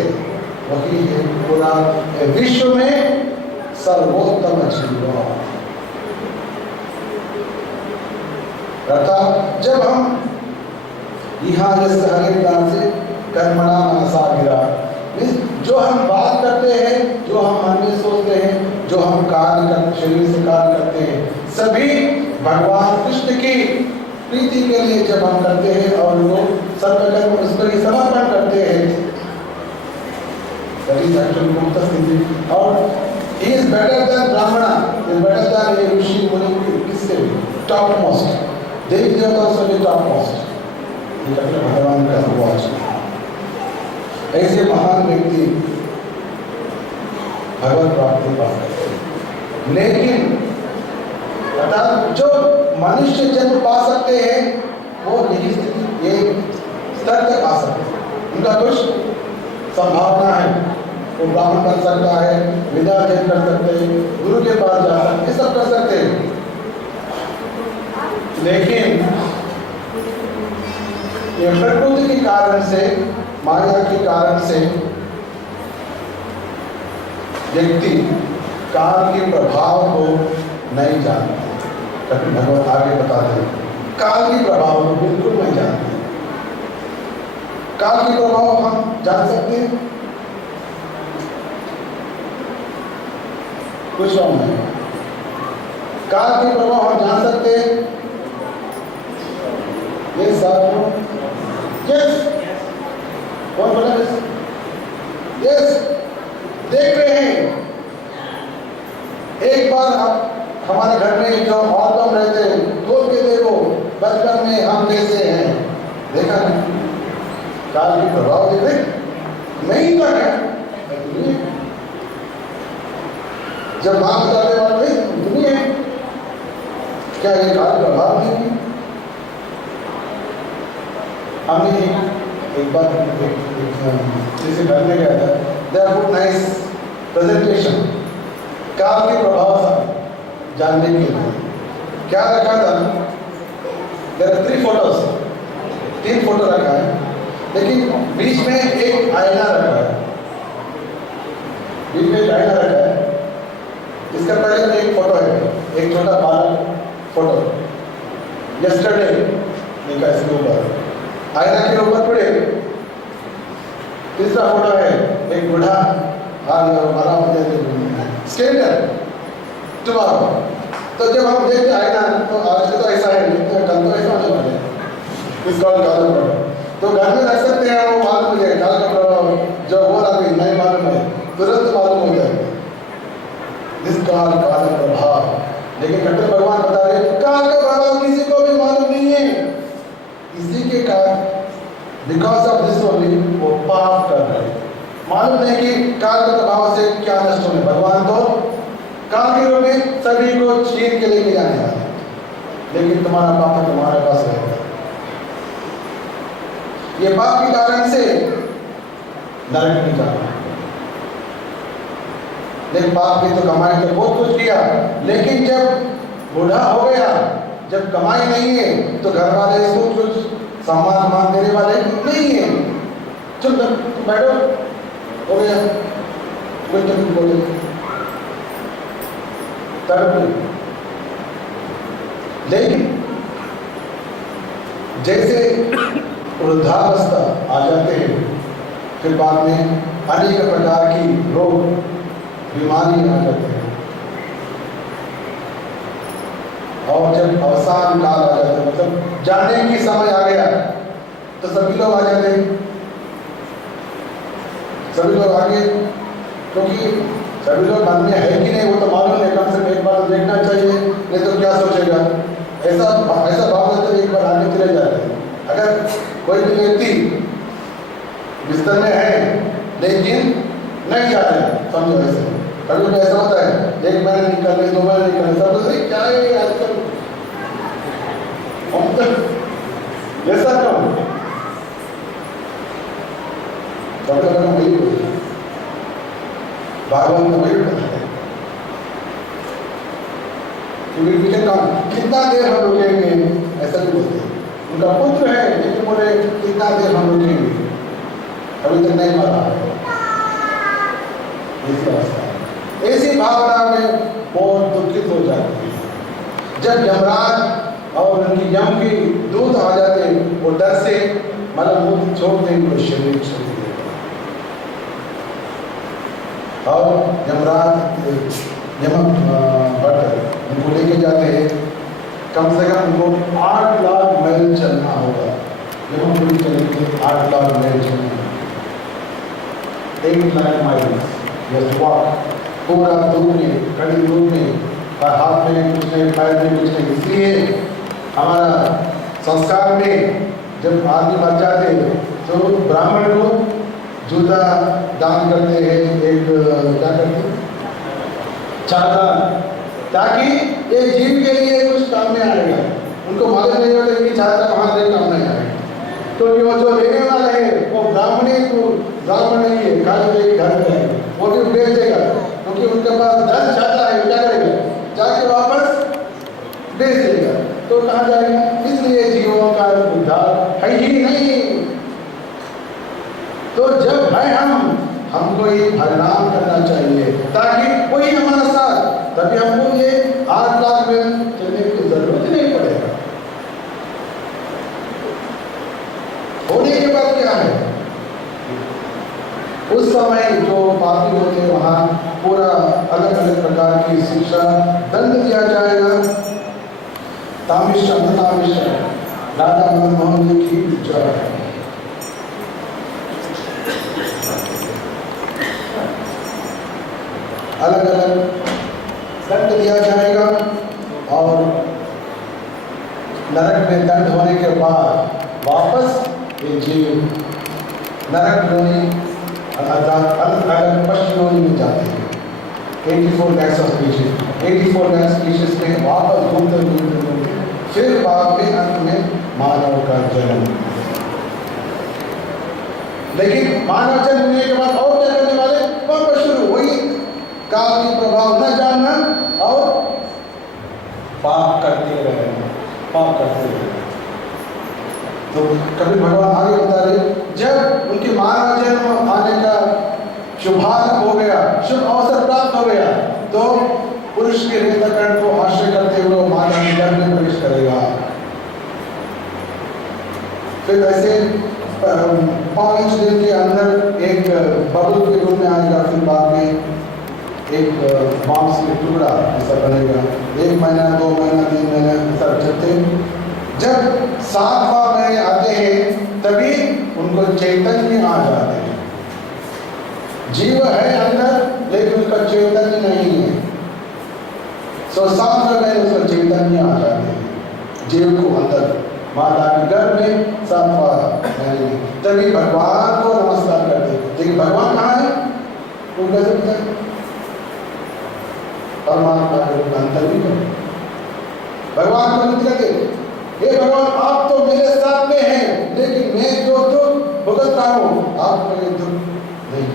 वही है पूरा विश्व में सर्वोत्तम जीवन। अर्थात जब हम यहाँ हरे ज्ञान से कर्मणा मनसा गिरा, जो हम बात करते हैं, जो हम मन में सोचते हैं, जो हम कार्य करते, शरीर से कार्य करते हैं, सभी भगवान कृष्ण की प्रीति के लिए जब हम करते हैं और उनको सर्वकर्म उसको ही समर्पण करते हैं, और he is better than Brahmana, is better than a ऋषि मुनि, किससे भी टॉप मोस्ट, देवी देवता से भी टॉप मोस्ट, ये अपने भगवान का वॉच। ऐसे महान व्यक्ति भगवत प्राप्ति पा सकते हैं। लेकिन अर्थात जो मनुष्य जन्म पा सकते हैं वो निहित ये स्तर तक आ सकते हैं, उनका कुछ संभावना है, वो ब्राह्मण कर सकता है, विद्याध्ययन कर सकते हैं, गुरु के पास जा सकते हैं, सब कर सकते हैं। लेकिन ये प्रकृति के कारण से, माया के कारण से व्यक्ति काल के प्रभाव को नहीं जानते। कभी भगवत आगे बताते हैं काल के प्रभाव को बिल्कुल नहीं जानते। काल के प्रभाव हम जान सकते हैं कुछ और नहीं। काल के प्रभाव हम जान सकते हैं, ये सब यस, कौन बोला यस, देख रहे हैं। एक बार आप हमारे घर में जो ऑर्गन रहते हैं, खोल के देखो बचपन में हम कैसे हैं, देखा ना काल की प्रभाव देख रहे नहीं था क्या? जब मां बताने वाले दुनिया क्या ये काल प्रभाव नहीं? हमने एक बार किसी घर में गया था, they are good nice presentation काल के प्रभाव जानने के लिए क्या रखा था? देयर आर 3 फोटोज, 3 फोटो रखा है, लेकिन बीच में एक आईना रखा है, बीच में एक आईना रखा है। इसका पहले में एक फोटो है, एक छोटा बालक फोटो, यस्टरडे लिखा इसके ऊपर, आईना के ऊपर पड़े। तीसरा फोटो है एक बूढ़ा स्केलेटर टुमारो। तो जब हम देखते आईना तो आज तो ऐसा है, कल तो ऐसा होने वाला है, इस काल का प्रभाव तो घर में रख सकते हैं, वो मालूम हो जाएगा काल का प्रभाव जो हो रहा है नहीं मालूम है, तुरंत मालूम हो जाएगा इस काल का प्रभाव। लेकिन डॉक्टर भगवान बता रहे काल का प्रभाव किसी को भी मालूम नहीं है, इसी के कारण बिकॉज ऑफ दिस ओनली वो पाप कर रहे हैं। मालूम नहीं कि काल के प्रभाव से क्या नष्ट होने। भगवान तो काल के रूप में सभी को छीन के लेके जाने वाले, लेकिन तुम्हारा पाप तुम्हारे पास रहेगा। ये पाप के कारण से नरक में जाना, लेकिन पाप की तो कमाई तो बहुत कुछ किया, लेकिन जब बूढ़ा हो गया, जब कमाई नहीं है तो घर वाले इसको कुछ सामान देने वाले नहीं है, चल बैठो हो गया कुछ बोले लेकिन जैसे वृद्धावस्था आ जाते हैं, फिर बाद में अनेक प्रकार की रोग बीमारी आ जाते हैं, और जब अवसान काल आ जाता है, मतलब जाने की समय आ गया, तो सभी लोग आ जाते हैं, सभी लोग आगे, क्योंकि सभी लोग मन में है कि नहीं वो तो मालूम है, कम से कम एक बार तो देखना चाहिए, नहीं तो क्या सोचेगा, ऐसा भाव तो एक बार आगे चले जाते हैं। अगर कोई भी व्यक्ति बिस्तर में है लेकिन नहीं जा रहे, समझो ऐसे कभी ऐसा होता है, 1 महीने निकल रहे, 2 महीने निकल रहे, सब तो क्या है आजकल हम तक ऐसा क्यों? वही बोलते भागवत में वही बोलते हैं, कितना देर हम रुकेंगे, ऐसा भी बोलते हैं। उनका पुत्र है लेकिन बोले कितना देर हम रुकेंगे, अभी तक नहीं मारा है, ऐसी अवस्था, ऐसी भावना में बहुत दुखित हो जाती है। जब यमराज और उनकी यम की दूत आ जाते, वो डर से मतलब मुक्त छोड़ देंगे, शरीर छोड़ देगा, और यमराज भट्ट उनको लेके जाते हैं, कम से कम उनको 8 लाख मील चलना होगा, यमपुरी चलने के 8 लाख मील चलना, 8 लाख माइल्स यस वॉक, पूरा दूर में, कड़ी दूर में, हाथ में कुछ नहीं, पैर में कुछ नहीं। इसलिए हमारा संस्कार में जब आदमी मर जाते तो ब्राह्मण को जूता दान करते हैं, एक क्या करते हैं चादर, ताकि ये जीव के लिए कुछ काम में आएगा। उनको मालूम नहीं होता कि चादर वहाँ से काम नहीं आएगा, तो वो जो लेने वाला है वो ब्राह्मण नहीं है, खाली घर में है, वो भी बेच देगा, क्योंकि उनके पास 10 चादर है, क्या करेगा, जाके वापस बेच देगा, तो कहाँ जाएगा? इसलिए जीवों का उद्धार है ही नहीं। तो जब है हमको ये परिणाम करना चाहिए, ताकि कोई हमारा साथ, तभी हमको ये 8 लाख में चलने की जरूरत नहीं पड़ेगा। होने के बाद क्या है, उस समय जो पापी होते हैं वहां पूरा अलग अलग प्रकार की शिक्षा दंड दिया जाएगा। तामिश राधा मनमोहन जी की जय। अलग अलग दंड दिया जाएगा। और नरक में दंड होने के बाद वापस ये जीव नरक योनि अलग पशु योनि में जाते हैं। 84 lakhs of species, 84 lakh species में वापस घूमते फिर बाद में अंत में मानव का जन्म। लेकिन मानव जन्म होने के बाद और क्या करने वाले? वापस शुरू वही काल की प्रभाव न जानना और पाप करते रहे, पाप करते रहे। तो कभी भगवान आगे बता रहे, जब उनके मानव जन्म आने का शुभारंभ हो गया, शुभ अवसर प्राप्त हो गया, तो पुरुष के हृदयकर्ण को आश्रय करते हुए माता के गर्भ में प्रवेश करेगा। फिर ऐसे 5 दिन के अंदर एक बबल के रूप में आएगा, फिर बाद में एक मांस के टुकड़ा ऐसा बनेगा। 1 महीना, 2 महीना, 3 महीना ऐसा चलते। जब 7वां महीने आते हैं तभी उनको चैतन्य आ जाते हैं। जीव है अंदर लेकिन उसका चैतन्य नहीं है। 7वें महीने उसका चैतन्य आ जाते हैं जीव को अंदर माता के गर्भ में 7वां महीने में। तभी भगवान को नमस्कार करते हैं। लेकिन भगवान कहाँ है? वो कैसे पता है? परमात्मा के रूप में अंतर भी करें। भगवान को नहीं कहते, हे भगवान आप तो मेरे साथ में हैं, लेकिन मैं जो दुख भुगत रहा हूँ आप मेरे दुख नहीं,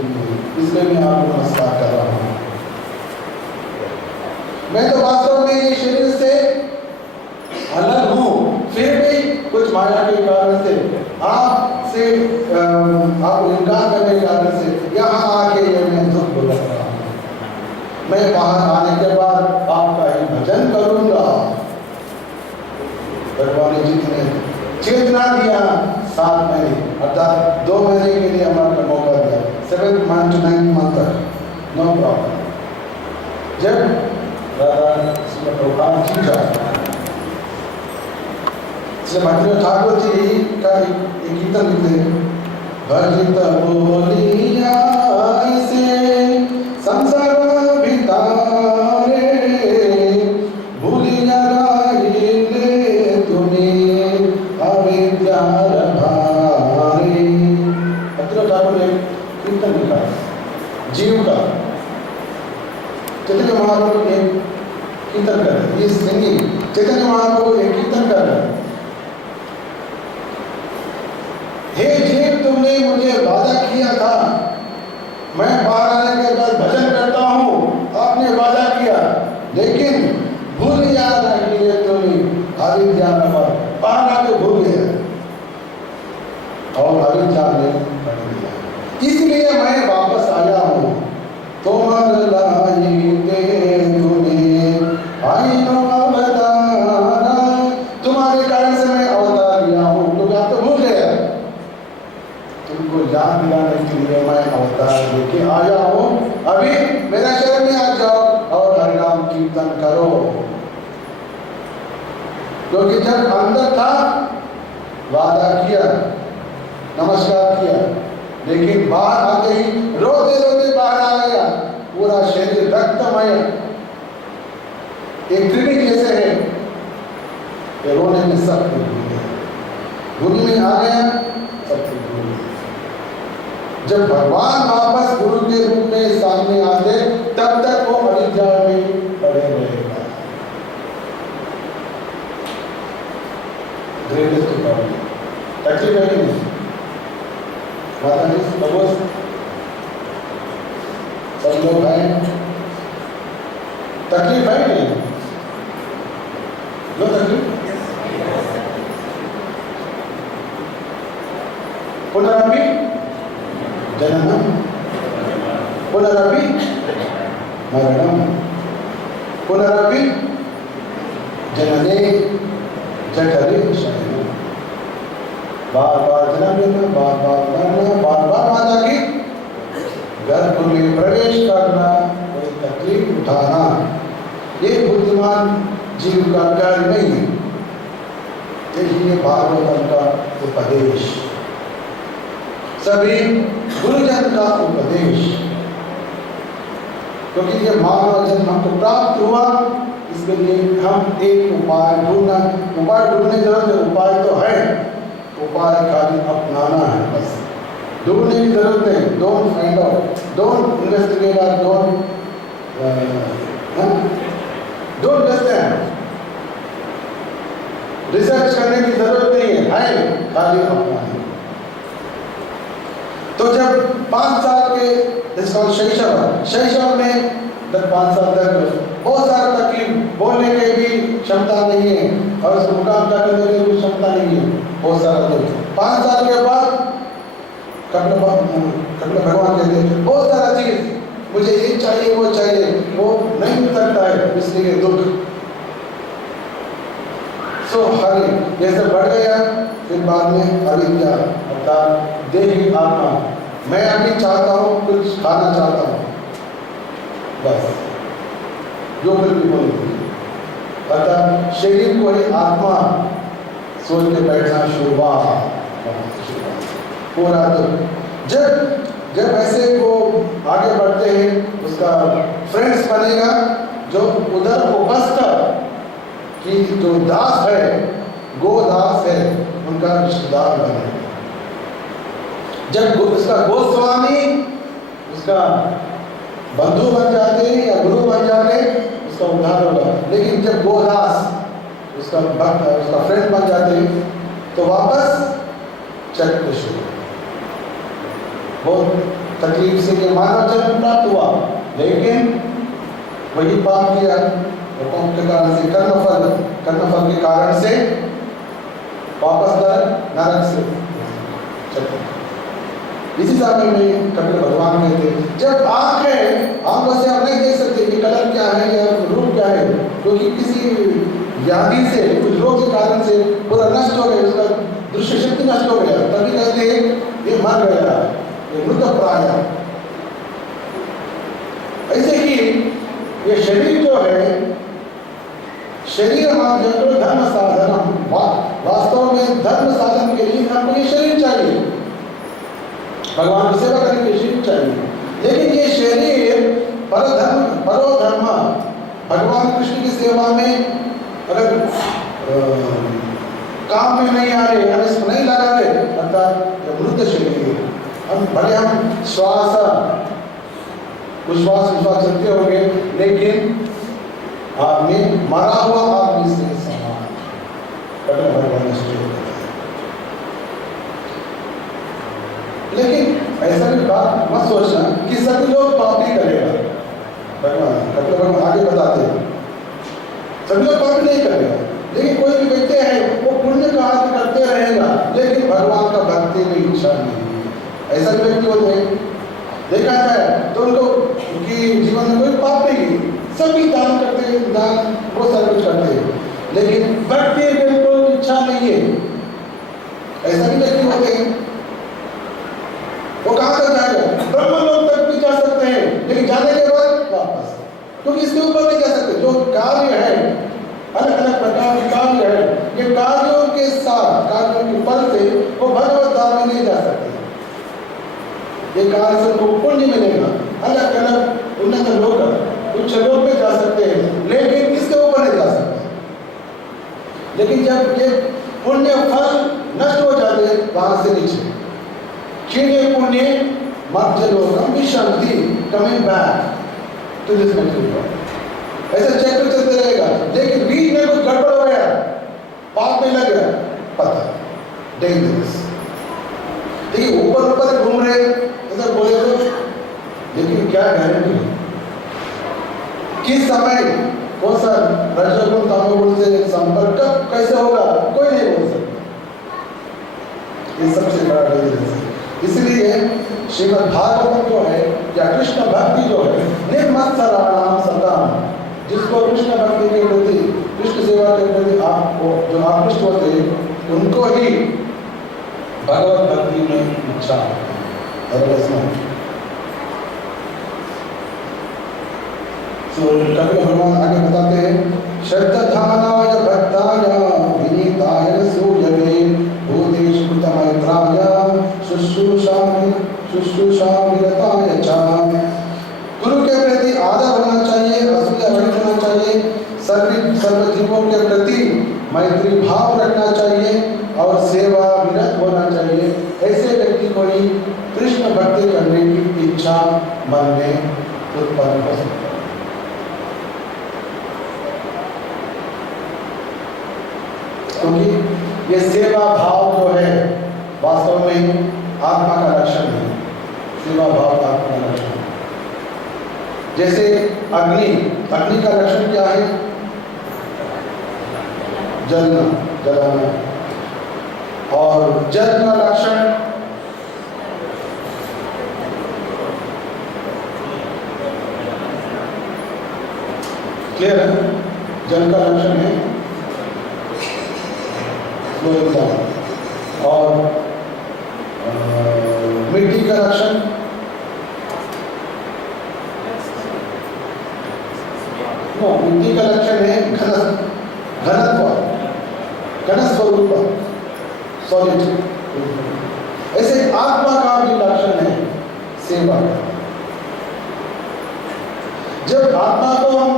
इसलिए मैं आपको नमस्कार कर रहा हूँ। मैं तो वास्तव में ये शरीर से अलग हूँ, फिर भी कुछ माया के कारण से आपसे आपको इनकार करने के कारण से यहाँ आके ये मैं दुख भुगत रहा हूँ। मैं बाहर आने के बाद आपका ही भजन करूंगा। भगवान ने जितने चेतना दिया 7 महीने अर्थात 2 महीने के लिए हमारा मौका दिया, 7th month to 9th month तक, नो प्रॉब्लम। जब राधा प्रभुपाद जी का भक्ति ठाकुर जी का एक कीर्तन लिखते हैं, भजित बोलिया ऐसे संसार भितारे भूलिया गाइले तुम्हें अविद्यार भारे। भक्ति ठाकुर ने कीर्तन लिखा जीव का। चैतन्य महाप्रभु एक कीर्तन कर रहे, ये सिंगिंग चैतन्य महाप्रभु एक कीर्तन कर रहे। हे जीव, तुमने मुझे वादा किया था मैं बाहर आने के बाद भजन करता हूँ, आपने वादा किया, लेकिन भूल याद रखिए तुम्हें अविद्या में बाहर आके भूल गया और अविद्या में पड़ गया। इसलिए मैं वापस आया हूँ। तुम्हार तुम्हारे कारण से मैं अवतार लिया हूँ, तो आप तो भूल गया। तुमको याद दिलाने के लिए मैं अवतार लेके आया हूँ। अभी मेरा शरण में आ जाओ और हरिनाम कीर्तन करो। क्योंकि जब अंदर था वादा किया, नमस्कार किया, लेकिन बाहर आते ही रोते रोते बाहर आ गया। पूरा शरीर रक्तमय एक त्रिणी जैसे है, ये रोने में सब कुछ भूल गया, भूल में आ गया, सब कुछ भूल गया। जब भगवान वापस गुरु के रूप में सामने आते तब तक वो अविद्या में पड़े रहेगा। ग्रेटेस्ट प्रॉब्लम तकलीफ है कि नहीं? माता जी सब लोग हैं, तकलीफ है कि नहीं? लो तकलीफ पुनरपि जननम पुनरपि मरणम पुनरपि जनने जठरे शयनम। बार बार जन्म लेना, बार बार मरना, बार बार माता की गर्भ में प्रवेश करना, कोई तकलीफ उठाना, ये बुद्धिमान जीव का कार्य नहीं है। यही है भागवतम का उपदेश, सभी गुरुजन का उपदेश। क्योंकि ये मानव जन्म हमको प्राप्त हुआ, इसके लिए हम एक उपाय ढूंढने की जरूरत है। उपाय तो है, उपाय खाली अपनाना है बस। ढूंढने की जरूरत है। Don't find out, don't investigate और डोंट अंडरस्टैंड। रिसर्च करने की जरूरत नहीं है खाली अपनाना। तो जब 5 साल के शैशव में 5 साल तक बहुत सारा तकलीफ, बोलने की भी क्षमता नहीं है और उसको मुकाबला करने की भी क्षमता नहीं है, बहुत सारा तकलीफ। 5 साल के बाद कपिल भगवान कहते हैं बहुत सारा चीज मुझे ये चाहिए वो चाहिए, वो नहीं मिल सकता है, इसलिए दुख। हरि जैसे बढ़ गया, फिर बाद में अविद्या अर्थात देही आत्मा, मैं अभी चाहता हूँ कुछ खाना चाहता हूँ, बस जो कुछ भी बोलती, अर्थात शरीर को ही आत्मा सोच के बैठना शुरुआत पूरा। तो जब ऐसे वो आगे बढ़ते हैं, उसका फ्रेंड्स बनेगा जो उधर उपस्थित कि जो दास है, गोदास है, उनका रिश्तेदार बनेगा। जब उसका गोस्वामी उसका बंधु बन जाते हैं या गुरु बन जाते हैं, उसका उद्धार होगा। लेकिन जब गोदास उसका भक्त, उसका फ्रेंड बन जाते हैं, तो वापस चक्र शुरू। बहुत तकलीफ से ये मानव जन्म प्राप्त हुआ, लेकिन वही पाप किया, पाप के कारण से कर्मफल के कारण से वापस नरक से चक्र। इसी समय में कपिल भगवान कहते हैं, जब आंखों से आप नहीं देख सकते कि कलर क्या है या रूप क्या है, क्योंकि किसी व्याधि से, कुछ रोग के कारण से पूरा नष्ट हो गया, उसका दृश्य शक्ति नष्ट हो गया, तभी कहते हैं ये मर गया, ये मृत प्राय। ऐसे ही ये शरीर जो है, शरीर धर्म साधन, वास्तव में धर्म साधन के लिए हमको ये शरीर चाहिए, भगवान की सेवा करने के लिए शरीर चाहिए। लेकिन ये शरीर परोधर्म, भगवान कृष्ण की सेवा में अगर काम में नहीं आ रहे, हम इसको नहीं लगा रहे, अर्थात मृत शरीर। हम भले हम विश्वास चलते होंगे, लेकिन आदमी मरा हुआ आदमी से समान भगवान। लेकिन ऐसा भी बात मत सोचना कि सभी लोग पाप नहीं करेगा। भगवान आगे बताते हैं सभी लोग पाप नहीं करेगा, लेकिन कोई भी व्यक्ति है वो पुण्य का हाथ करते रहेगा, लेकिन भगवान का भक्ति में इच्छा नहीं है। ऐसा भी व्यक्ति होते हैं, देखा जाए तो उनको उनकी जीवन में कोई पाप नहीं, सभी दान करते हैं, दान वो सब कुछ करते हैं, लेकिन भक्ति बिल्कुल इच्छा नहीं है। ऐसा भी व्यक्ति होते हैं, वो कहाँ तक जाएगा? ब्रह्मलोक तक भी जा सकते हैं, लेकिन जाने के बाद वापस, क्योंकि इसके ऊपर नहीं जा सकते। जो कार्य है, अलग अलग प्रकार के कार्य है, ये कार्यों के साथ, कार्यों के फल से वो भगवत धाम में नहीं जा सकते। ये कार्य से उनको पुण्य मिलेगा, अलग अलग उन्नत लोक, उच्च लोक में जा सकते हैं, लेकिन इसके ऊपर नहीं जा सकते। लेकिन जब ये पुण्य फल नष्ट हो जाते हैं, वहां से नीचे क्षीणे पुण्य मध्य लोकम विशंति, coming back to this material. ऐसा चक्र चलते रहेगा, लेकिन बीच में कुछ गड़बड़ हो गया, पाप में लग गया, पता डेंजरस। देखिए ऊपर घूम रहे ऐसा बोले तो, लेकिन क्या गारंटी है किस समय कौन सा रजोगुण तमोगुण से संपर्क कैसे होगा, कोई नहीं बोल सकता। ये सबसे बड़ा डेंजरस है। इसलिए श्रीमद् भागवत जो है या कृष्ण भक्ति जो है, निर्मत्सराणाम सताम, जिसको कृष्ण भक्ति के प्रति, कृष्ण सेवा के प्रति आपको जो आकृष्ट होते हैं, उनको ही भगवत भक्ति में इच्छा है। कभी भगवान आगे बताते हैं, श्रद्धानाय भक्ताय विनीताय सूयवे भूतेषु कृतमैत्राय शुश्रूषाभिरताय च। गुरु के प्रति आदर होना चाहिए, असूया रहित होना चाहिए, सर्व जीवों के प्रति मैत्री भाव रखना चाहिए और सेवा विरत होना चाहिए। ऐसे व्यक्ति को ही कृष्ण भक्ति करने की इच्छा मन में उत्पन्न हो सकती है। क्योंकि ये सेवा भाव जो है वास्तव में आत्मा का लक्षण है। सेवा भाव आत्मा का लक्षण है। जैसे अग्नि का लक्षण क्या है? जलाना। और जल का लक्षण क्लियर है? जल का लक्षण है और मिट्टी का लक्षण मिट्टी का लक्षण है घन स्वरूप सॉलिड। ऐसे आत्मा का भी लक्षण है सेवा। जब आत्मा को हम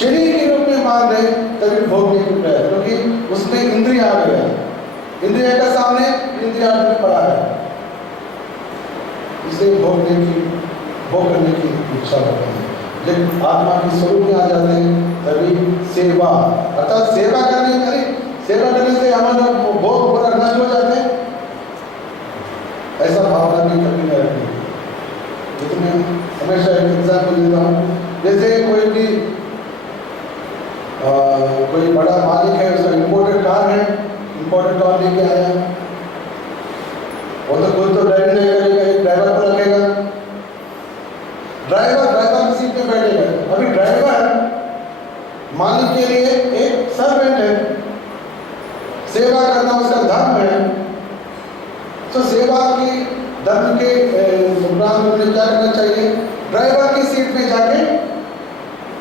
शरीर के रूप में मान रहे तभी भोगने की प्रयास, क्योंकि उसमें इंद्रिय आ गया। इंद्रिय का सामने इंद्रिय पड़ा है, इसलिए भोग करने की इच्छा होती है। जब आत्मा के स्वरूप में आ जाते हैं तभी सेवा, अर्थात सेवा करने से हमारा भोग पूरा नष्ट हो जाते हैं। ऐसा भावना नहीं कभी नहीं रखनी। तो मैं हमेशा एक एग्जाम्पल देता हूँ। जैसे कोई बड़ा मालिक है, उसका इंपोर्टेड कार है, इंपोर्टेड कार लेके आया, वो तो खुद तो ड्राइविंग नहीं करेगा, एक ड्राइवर को रखेगा। ड्राइवर की सीट पे बैठेगा। अभी ड्राइवर मालिक के लिए एक सर्वेंट है, सेवा करना उसका धर्म है। तो सेवा की धर्म के उपरांत में क्या करना चाहिए? ड्राइवर की सीट में जाके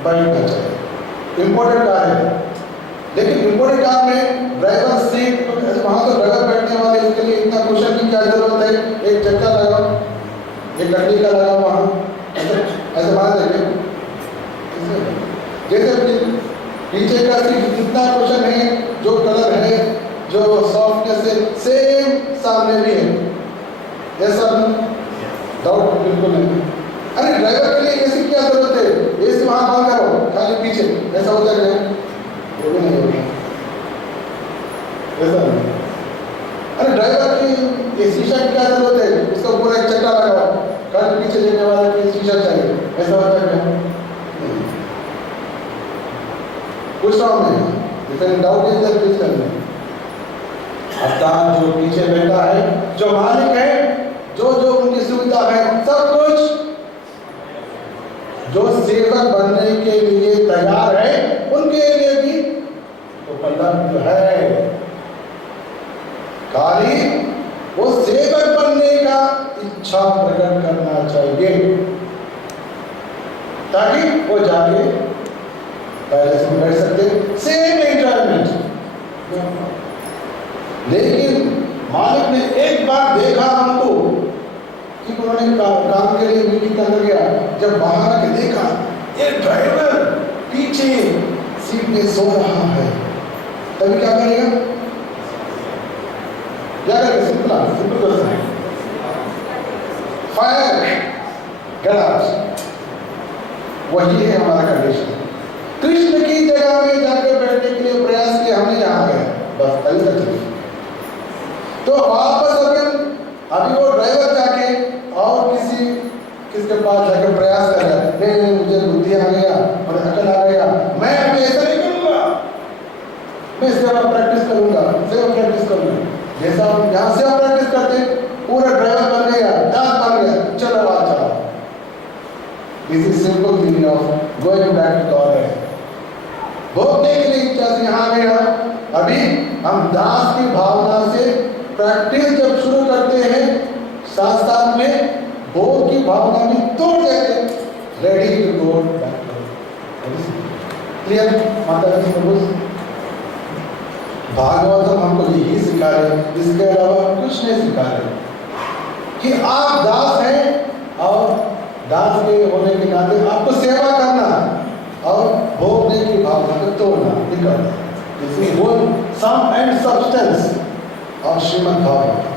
बैठना चाहिए। इंपोर्टेड कार है, लेकिन इंपोर्टेड कार में ड्राइवर सीट वहां तो ड्राइवर बैठने वाले, इसके लिए इतना कुशन की क्या जरूरत है? एक चक्का लगाओ, एक लकड़ी का लगाओ वहां, ऐसे बना देंगे। जैसे पीछे का सीट इतना कुशन है, जो कलर है, जो सॉफ्टनेस है, सेम सामने भी है। ऐसा डाउट बिल्कुल नहीं। अरे ड्राइवर के लिए एसी क्या जरूरत है? एसी वहां बंद करो, खाली पीछे। ऐसा होता है? वो भी नहीं होता। ऐसा नहीं। अरे ड्राइवर की शीशा की क्या जरूरत है? उसका ऊपर एक चक्का लगाओ, खाली पीछे लेने वाले की शीशा चाहिए। ऐसा होता है क्या? कुछ नहीं। If any doubt is there please tell me. अर्थात जो पीछे बैठा है, जो मालिक है, जो उनकी सुविधा है, सब कुछ जो सेवक बनने के लिए तैयार है उनके लिए भी उपलब्ध है। खाली वो सेवक बनने का इच्छा प्रकट करना चाहिए, ताकि वो जाके पहले से बैठ सकते, सेम एंजॉयमेंट। लेकिन मालिक ने एक बार देखा हमको कि उन्होंने काम के लिए मीटिंग करने गया, जब बाहर आके देखा ये ड्राइवर पीछे सीट में सो रहा है, तभी क्या करेगा? क्या करेगा? Simple question, fire gas. वही है हमारा कंडीशन। कृष्ण की जगह में जाकर बैठने के लिए प्रयास किया हमने, यहाँ गए बस कल तक। तो वापस अभी वो ड्राइवर जाके और किसके पास जाकर प्रयास कर रहा है, नहीं मुझे बुद्धि आ गया और अकल आ गया, मैं अभी ऐसा नहीं करूंगा, मैं सेवा प्रैक्टिस करूंगा। जैसा हम यहाँ सेवा प्रैक्टिस करते, पूरा ड्राइवर बन गया, दास बन गया, चलो आ जाओ। This is simple thing of going back to God. भोगने के लिए इच्छा से यहाँ गया। अभी हम दास की भावना से प्रैक्टिस जब शुरू करते हैं, साथ साथ में भोग की भावना भी तोड़ देते, ready to go back. Clear? माता जी भागवतम हमको यही सिखा रहे, इसके अलावा कुछ नहीं सिखा रहे कि आप दास हैं और दास के होने के नाते आपको सेवा करना और भोगने की भावना को तोड़ना निकल इसी वो सम एंड सब्सटेंस और श्रीमद् भागवत।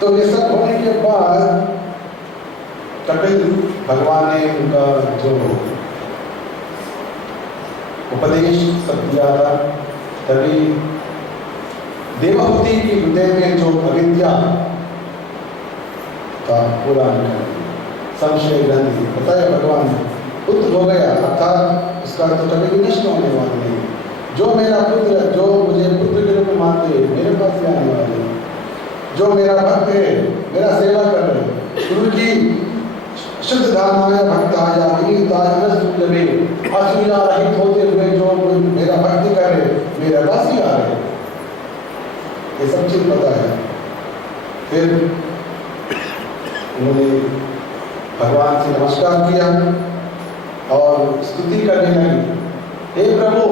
तो ये सब होने के बाद कपिल भगवान ने उनका जो उपदेश सब दिया था, तभी देवहूति की हृदय में जो अविद्या का पूरा संशय ग्रंथि बताया भगवान पुत्र हो गया, अर्थात उसका तो कभी भी नष्ट होने वाला नहीं। जो मेरा पुत्र, जो मुझे पुत्र के रूप में मानते हैं, मेरे पास भी आने वाले हैं, जो मेरा भक्त है, मेरा सेवा कर रहे हैं, गुरु की शुद्ध धारणा भक्त आया असूया रहित होते हुए जो मेरा भक्ति कर रहे, मेरे पास ही आ रहे, ये सब चीज पता है। फिर उन्होंने भगवान से नमस्कार किया और स्तुति करने लगी, हे प्रभु,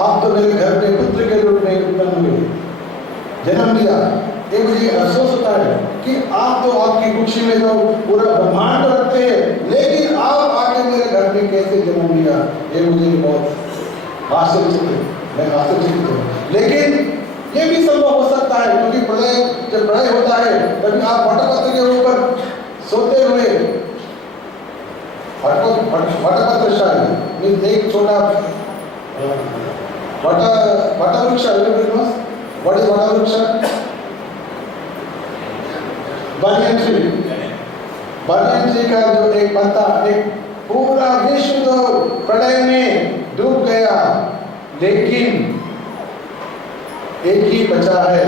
आप तो मेरे घर में पुत्र के रूप में उत्पन्न हुए, जन्म लिया। ये मुझे अफसोस होता है कि आप तो आपकी कुक्षी में तो पूरा ब्रह्मांड रखते हैं, लेकिन आप आके मेरे घर में कैसे जन्म लिया, ये मुझे बहुत आश्चर्यचकित है, मैं आश्चर्यचकित हूँ। लेकिन ये भी संभव हो सकता है, क्योंकि प्रलय जब प्रलय होता है तभी आप वटपत्र के ऊपर सोते हुए, वटपत्र शायद एक छोटा वटवृक्ष, व्हाट इज वटवृक्ष? बनियन ट्री का जो एक पत्ता, एक पूरा विश्व तो प्रलय में डूब गया, लेकिन एक ही बचा है,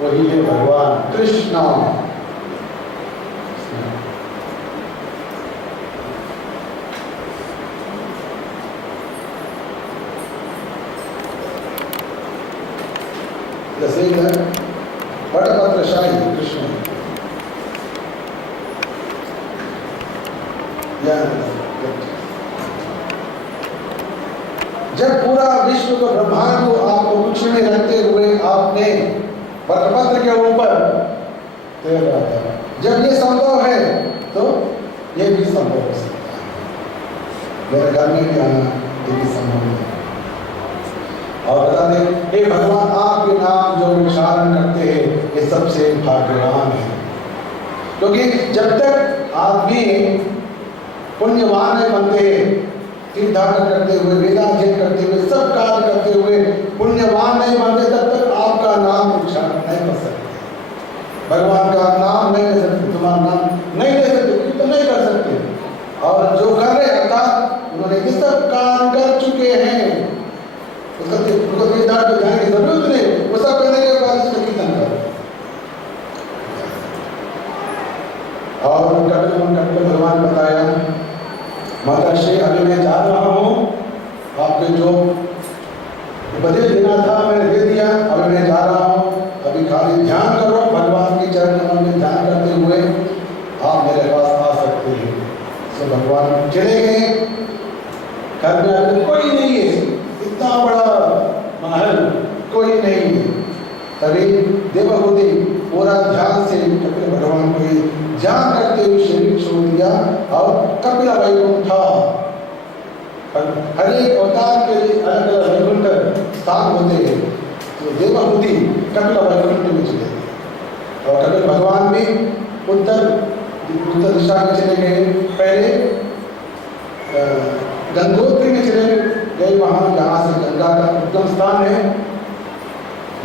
वही है भगवान कृष्ण। वटपत्रशाही कृष्ण। जब पूरा विश्व को ब्रह्मांड को आपको कुछ में रखते हुए आपने वटपत्र के ऊपर तैर रहा था, जब ये संभव है तो ये भी संभव हो सकता है, मेरे घर में भी आना ये भी संभव है। और बता दें, हे भगवान, आपके नाम जो उच्चारण करते हैं ये सबसे भाग्यवान है, क्योंकि जब तक आदमी पुण्यवान नहीं बनते, तीर्थाटन करते हुए, वेदाध्ययन करते हुए, सब कार्य करते हुए पुण्यवान नहीं बनते, तब तक आपका नाम उच्चारण नहीं कर सकते, भगवान का नाम नहीं ले सकते, तुम्हारा नाम नहीं ले सकते, तो नहीं कर सकते। और जो कर रहे अर्थात उन्होंने ये सब काम कर चुके हैं, उसका तीर्थाटन को जाने की जरूरत नहीं, वो सब करने के बाद उसका कीर्तन कर। और कपिल भगवान बताया, माता श्री, अभी मैं जा रहा हूँ, आपके जो उपदेश देना था मैंने दे दिया, अभी मैं जा रहा हूँ, अभी खाली ध्यान करो, भगवान की चरण कमल में ध्यान करते हुए आप मेरे पास आ सकते हैं। तो भगवान चले गए, घर में कोई नहीं है, इतना बड़ा महल कोई नहीं है। तभी देवहूति पूरा ध्यान से कपिल भगवान को ध्यान करते हुए शरीर छोड़ दिया और कपिल वैकुंठ, हर एक अवतार के लिए अलग अलग वैकुंठ स्थान होते हैं, तो देवहूति कपिल वैकुंठ में चले गए और कपिल भगवान भी उत्तर दिशा में चले गए। पहले गंगोत्री में चले गए, वहाँ जहाँ से गंगा का उद्गम स्थान है,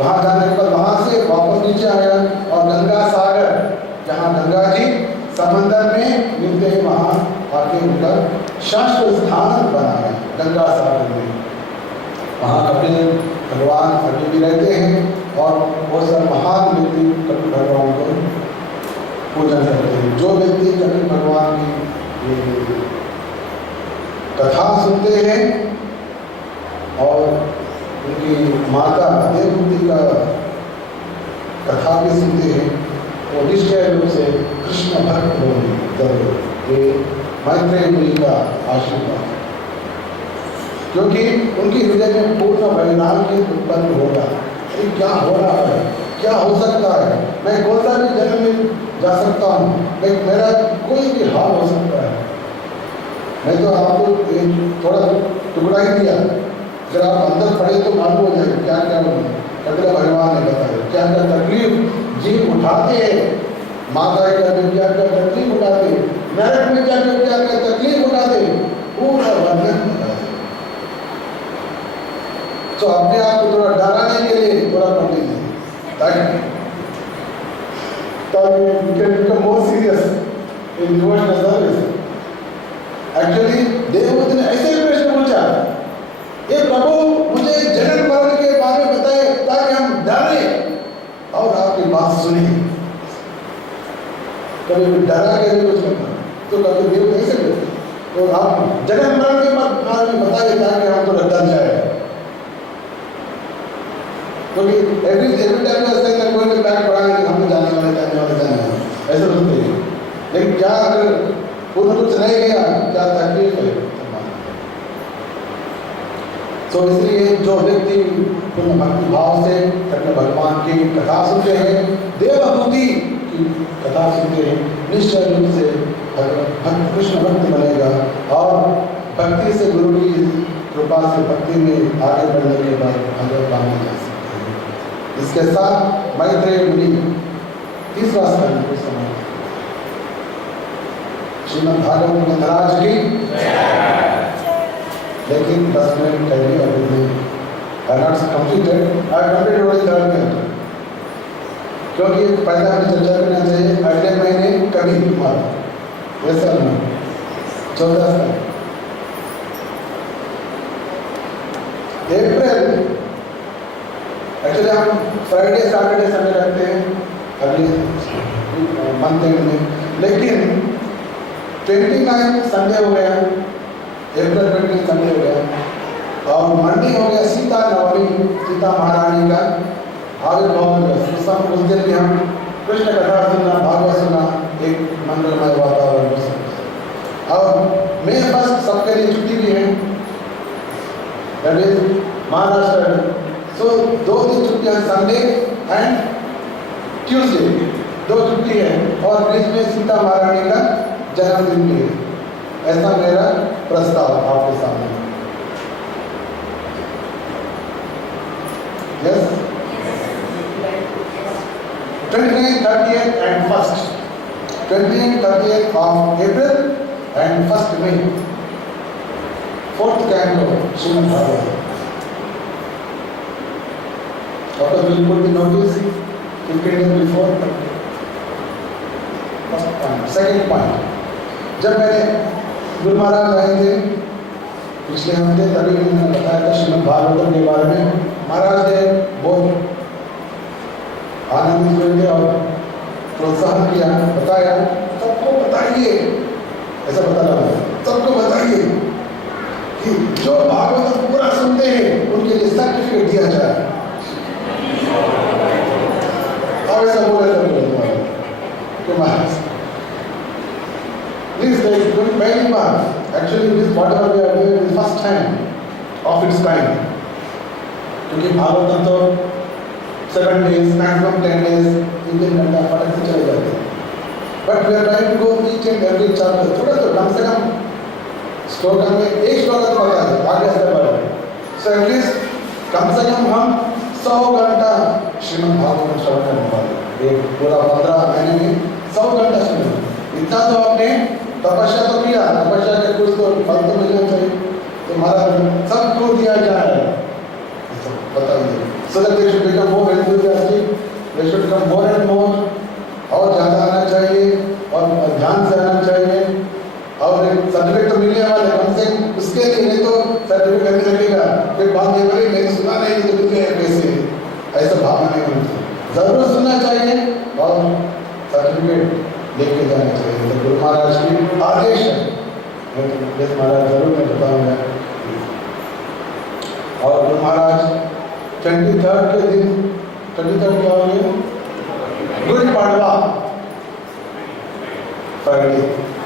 वहाँ जाने के बाद वहाँ से वापस नीचे आया और गंगा सागर, जहाँ गंगा जी समंदर में मिलते हैं, वहाँ आके उनका शाश्वत स्थान बनाया गंगा सागर में। वहाँ कपिल भगवान अभी भी रहते हैं और बहुत सारे महान व्यक्ति कपिल भगवान को पूजन करते हैं। जो व्यक्ति कपिल भगवान की कथा सुनते हैं और उनकी माता देवहूति का कथा भी सुनते हैं, वो निश्चय रूप से कृष्ण भक्त होंगे। ये मैत्रेय मुनि का आशीर्वाद, क्योंकि उनकी हृदय में पूर्ण वैराग्य उत्पन्न होगा। क्या हो रहा है, क्या हो सकता है, मैं कौन सा भी जन्म में जा सकता हूँ, मेरा कोई भी हाल हो सकता है, मैं तो आपको थोड़ा टुकड़ा ही दिया, अगर आप अंदर पढ़े तो मालूम हो जाएगा क्या क्या कपिल भगवान ने बताया, क्या क्या तकलीफ जीव उठाते हैं, माता का भी क्या क्या तकलीफ उठाते, नरक में क्या क्या तकलीफ उठाते, पूरा वर्णन बताया। तो अपने आप को थोड़ा डराने के लिए थोड़ा पढ़ लीजिए ताकि you can become more serious in devotional service. Actually, देवदूत ने ऐसे ही प्रश्न पूछा, ये प्रभु मुझे जन्म मरण के बारे में बताए ताकि हम डरे और आपकी बात सुने। कभी डरा के भी कुछ करना, तो कभी देव नहीं सकते, तो आप जन्म मरण के बारे में बताइए ताकि हम तो डर जाए। क्योंकि every time you say that going to back पढ़ाएंगे हम तो जाने वाले ऐसे बोलते हैं, लेकिन क्या अगर पूर्ण रूप से नहीं गया क्या तकलीफ है। तो इसलिए जो व्यक्ति पूर्ण भक्ति भाव से अपने भगवान की कथा सुनते हैं, देवभूति की कथा सुनते हैं, निश्चय रूप से भक्त कृष्ण भक्त बनेगा और भक्ति से गुरु की कृपा से भक्ति में आगे बढ़ने के बाद भगवत पाने जा सकते हैं। इसके साथ मैत्रेय मुनि तीसरा स्कंद को समाप्त। श्रीमद् भागवत महाराज की, लेकिन 10 मिनट पहले अभी नहीं, I not completed, I completed only 3rd minute, क्योंकि पहले हमें चर्चा करना चाहिए अगले महीने कभी मारा वैसा नहीं 14 अप्रैल। एक्चुअली हम फ्राइडे सैटरडे संडे रखते हैं अगले मंथ एंड में, लेकिन 29 संडे हो गया, अप्रैल 29 संडे हो गया और मंडे हो गया सीता नवमी, सीता महारानी का आविर्भाव दिवस। उस दिन भी हम कृष्ण कथा सुनना, भागवत सुनना, एक मंगलमय वातावरण हो सकता है। और May 1 सबके लिए छुट्टी भी है, दैट इज महाराष्ट्र। तो 2 दिन छुट्टियां, संडे एंड ट्यूसडे 2 छुट्टी है और बीच में सीता महारानी का जन्मदिन भी है। ऐसा मेरा प्रस्ताव आपके सामने। Yes, 29th, 30th and 1st, 29th, 30th of April and 1st May, 4th canto Srimad Bhagavatam. Of course, we put the notice 15 days before. First point. Second point, जब मैंने गुरु महाराज आए थे पिछले हफ्ते, तभी मैंने बताया था श्रीमद् भागवतम के बारे में। महाराज ने बहुत आनंदित हुए थे और प्रोत्साहन किया, बताया सबको बताइए, ऐसा बता रहा है, सबको बताइए कि जो भागवतम पूरा सुनते हैं उनके लिए सर्टिफिकेट दिया जाए। और ऐसा बोला This is pehli baar. Actually, this whatever we are doing is first time of its kind. क्योंकि भागवतम तो 7 days, maximum 10 days, 3 घंटा फटक से चले जाते हैं। But we are trying to go each and every chapter. थोड़ा तो कम से कम श्लोक में एक श्लोक तो पता है, आगे से बढ़े। So at least कम से कम हम 100 घंटा श्रीमद् भागवतम श्रवण करने वाले, एक पूरा 15 महीने में 100 घंटा सुने। इतना तो आपने तपस्या तो किया, तपस्या के कुछ तो फल तो मिलना चाहिए, तो महाराज सबको दिया जाए, बताइए। So that they should become more enthusiastic, they should become more and more, और ज़्यादा आना चाहिए और ध्यान से आना चाहिए और सर्टिफिकेट तो मिलने वाले, कम से कम उसके लिए, नहीं तो सर्टिफिकेट करने लगेगा फिर बाद में बोले मैंने सुना नहीं तो मिलते हैं कैसे, ऐसा भावना नहीं बनती। जरूर सुनना चाहिए और सर्टिफिकेट लेके जाना चाहिए। तो गुरु महाराज की आदेश है, मैं महाराज जरूर मैं बताऊंगा। और गुरु महाराज 23rd के दिन, 23rd क्या हो गया, गुरु पड़वा फ्राइडे,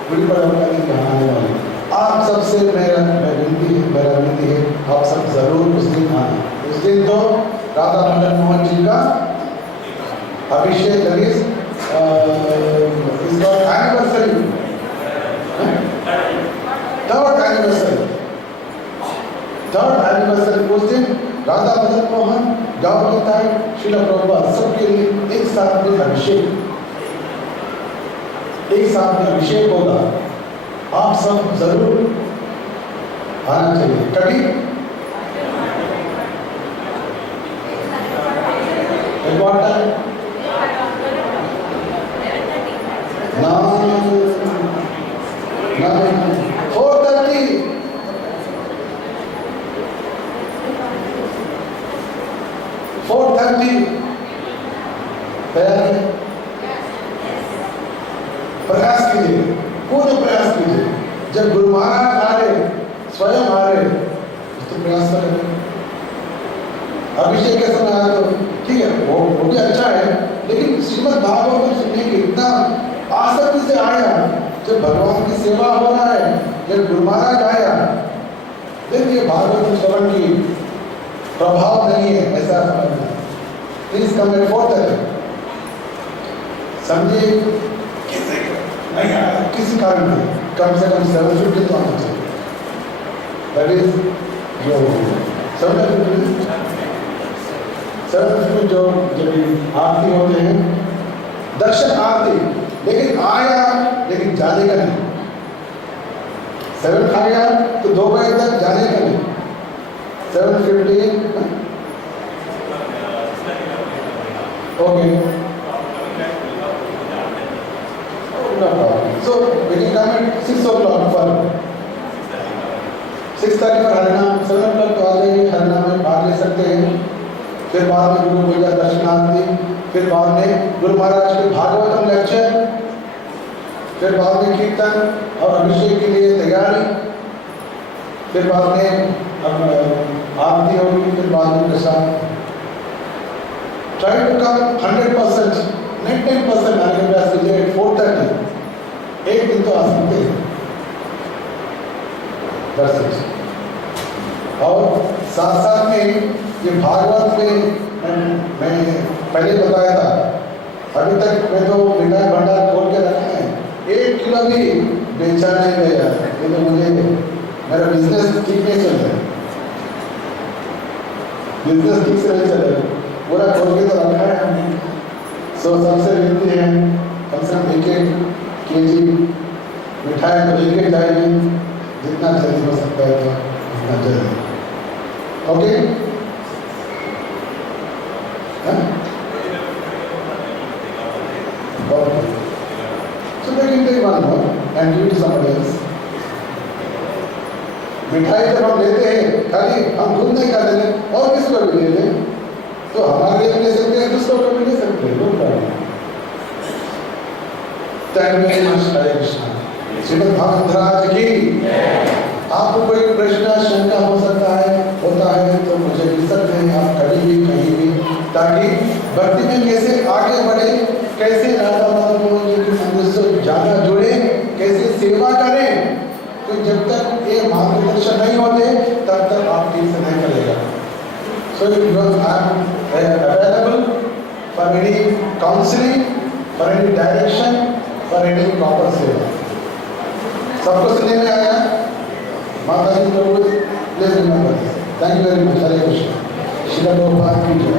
गुरु पड़वा का दिन कहाँ आने वाले। आप सबसे मेरा विनती है आप सब जरूर उस दिन आना। उस दिन तो राधा मदन मोहन जी का अभिषेक इसका एनिवर्सरी 3rd एनिवर्सरी उस दिन राधा मदन मोहन, गौरी ताई, श्रील प्रभुपाद सबके लिए एक साथ में अभिषेक, एक साथ में अभिषेक होगा। आप सब जरूर आना चाहिए। कभी इम्पोर्टेंट ना 4:30 4:30 तैयार है? प्रयास कीजिए, पूर्ण प्रयास कीजिए। जब गुरु महाराज आ रहे, स्वयं आ रहे, तो प्रयास करें। अभिषेक के समय आया तो ठीक है, वो भी अच्छा है, लेकिन श्रीमद् भागवत सुनने के इतना आसक्ति से आया। जब भगवान की सेवा हो रहा है, जब गुरु महाराज आया, देखिए भागवत श्रवण की प्रभाव नहीं है, ऐसा समझना। Please come at 4:30। समझिए किसी कारण से कम 7:50 तो आना चाहिए। दैट इज जो 7:50 जो जब आरती होते हैं, दर्शन आरती, लेकिन आया लेकिन जाने का नहीं। 7 खा गया तो 2 बजे तक जाने का नहीं। 7:15 okay, so we can come at 6 o'clock for 6:30 पर हरनाम, 7 o'clock तो आ जाइए, हरनाम में भाग ले सकते हैं। फिर बाद में गुरु पूजा, दर्शनार्थी, फिर बाद में गुरु महाराज के भागवतम लेक्चर, फिर बाद में कीर्तन और अभिषेक के लिए तैयारी, फिर बाद में आरती होगी, फिर बाद में प्रसाद। ट्राई टू कम 100%, 99% आने के प्रयास कीजिए। 4:30 एक दिन तो आ सकते हैं। और साथ साथ में ये भागवत में मैं पहले बताया था, अभी तक मैं तो मिठाई भंडार खोल के रखा है, 1 किलो भी बेचा नहीं गया। ये तो मुझे मेरा बिजनेस ठीक नहीं चल रहा है, बिजनेस ठीक से नहीं चल रहा है, पूरा खोल के तो रखा है हमने। सो सबसे विनती है, कम से कम 1 केजी मिठाई तो लेके जाइए, जितना जल्दी हो सकता है तो उतना जल्दी। Okay, so they can take one more and give it to somebody else. मिठाई जब हम लेते हैं, खाली हम खुद नहीं खा लेते और किसी को भी ले लें, तो हमारे लिए ले सकते हैं, दूसरों को भी ले सकते हैं, no problem. Thank you very much. Hare Krishna. Srimad Bhagavat राज की। आपको कोई प्रश्न शंका हो सकता है, होता है तो मुझे लिख सकते हैं आप कभी भी, कहीं भी, ताकि भक्ति में कैसे आगे बढ़े, कैसे राधा माधव जी के मंदिर से ज्यादा जुड़े, कैसे सेवा करें। तो जब तक ये मार्गदर्शन नहीं होते तब तक आप ठीक से नहीं करेगा। So I am available for any counselling, for any direction, for any proper सेवा। सबको सुनने में आया? माता जी को please remember. Thank you very much. Hare Krishna. Srila Prabhupada की जय।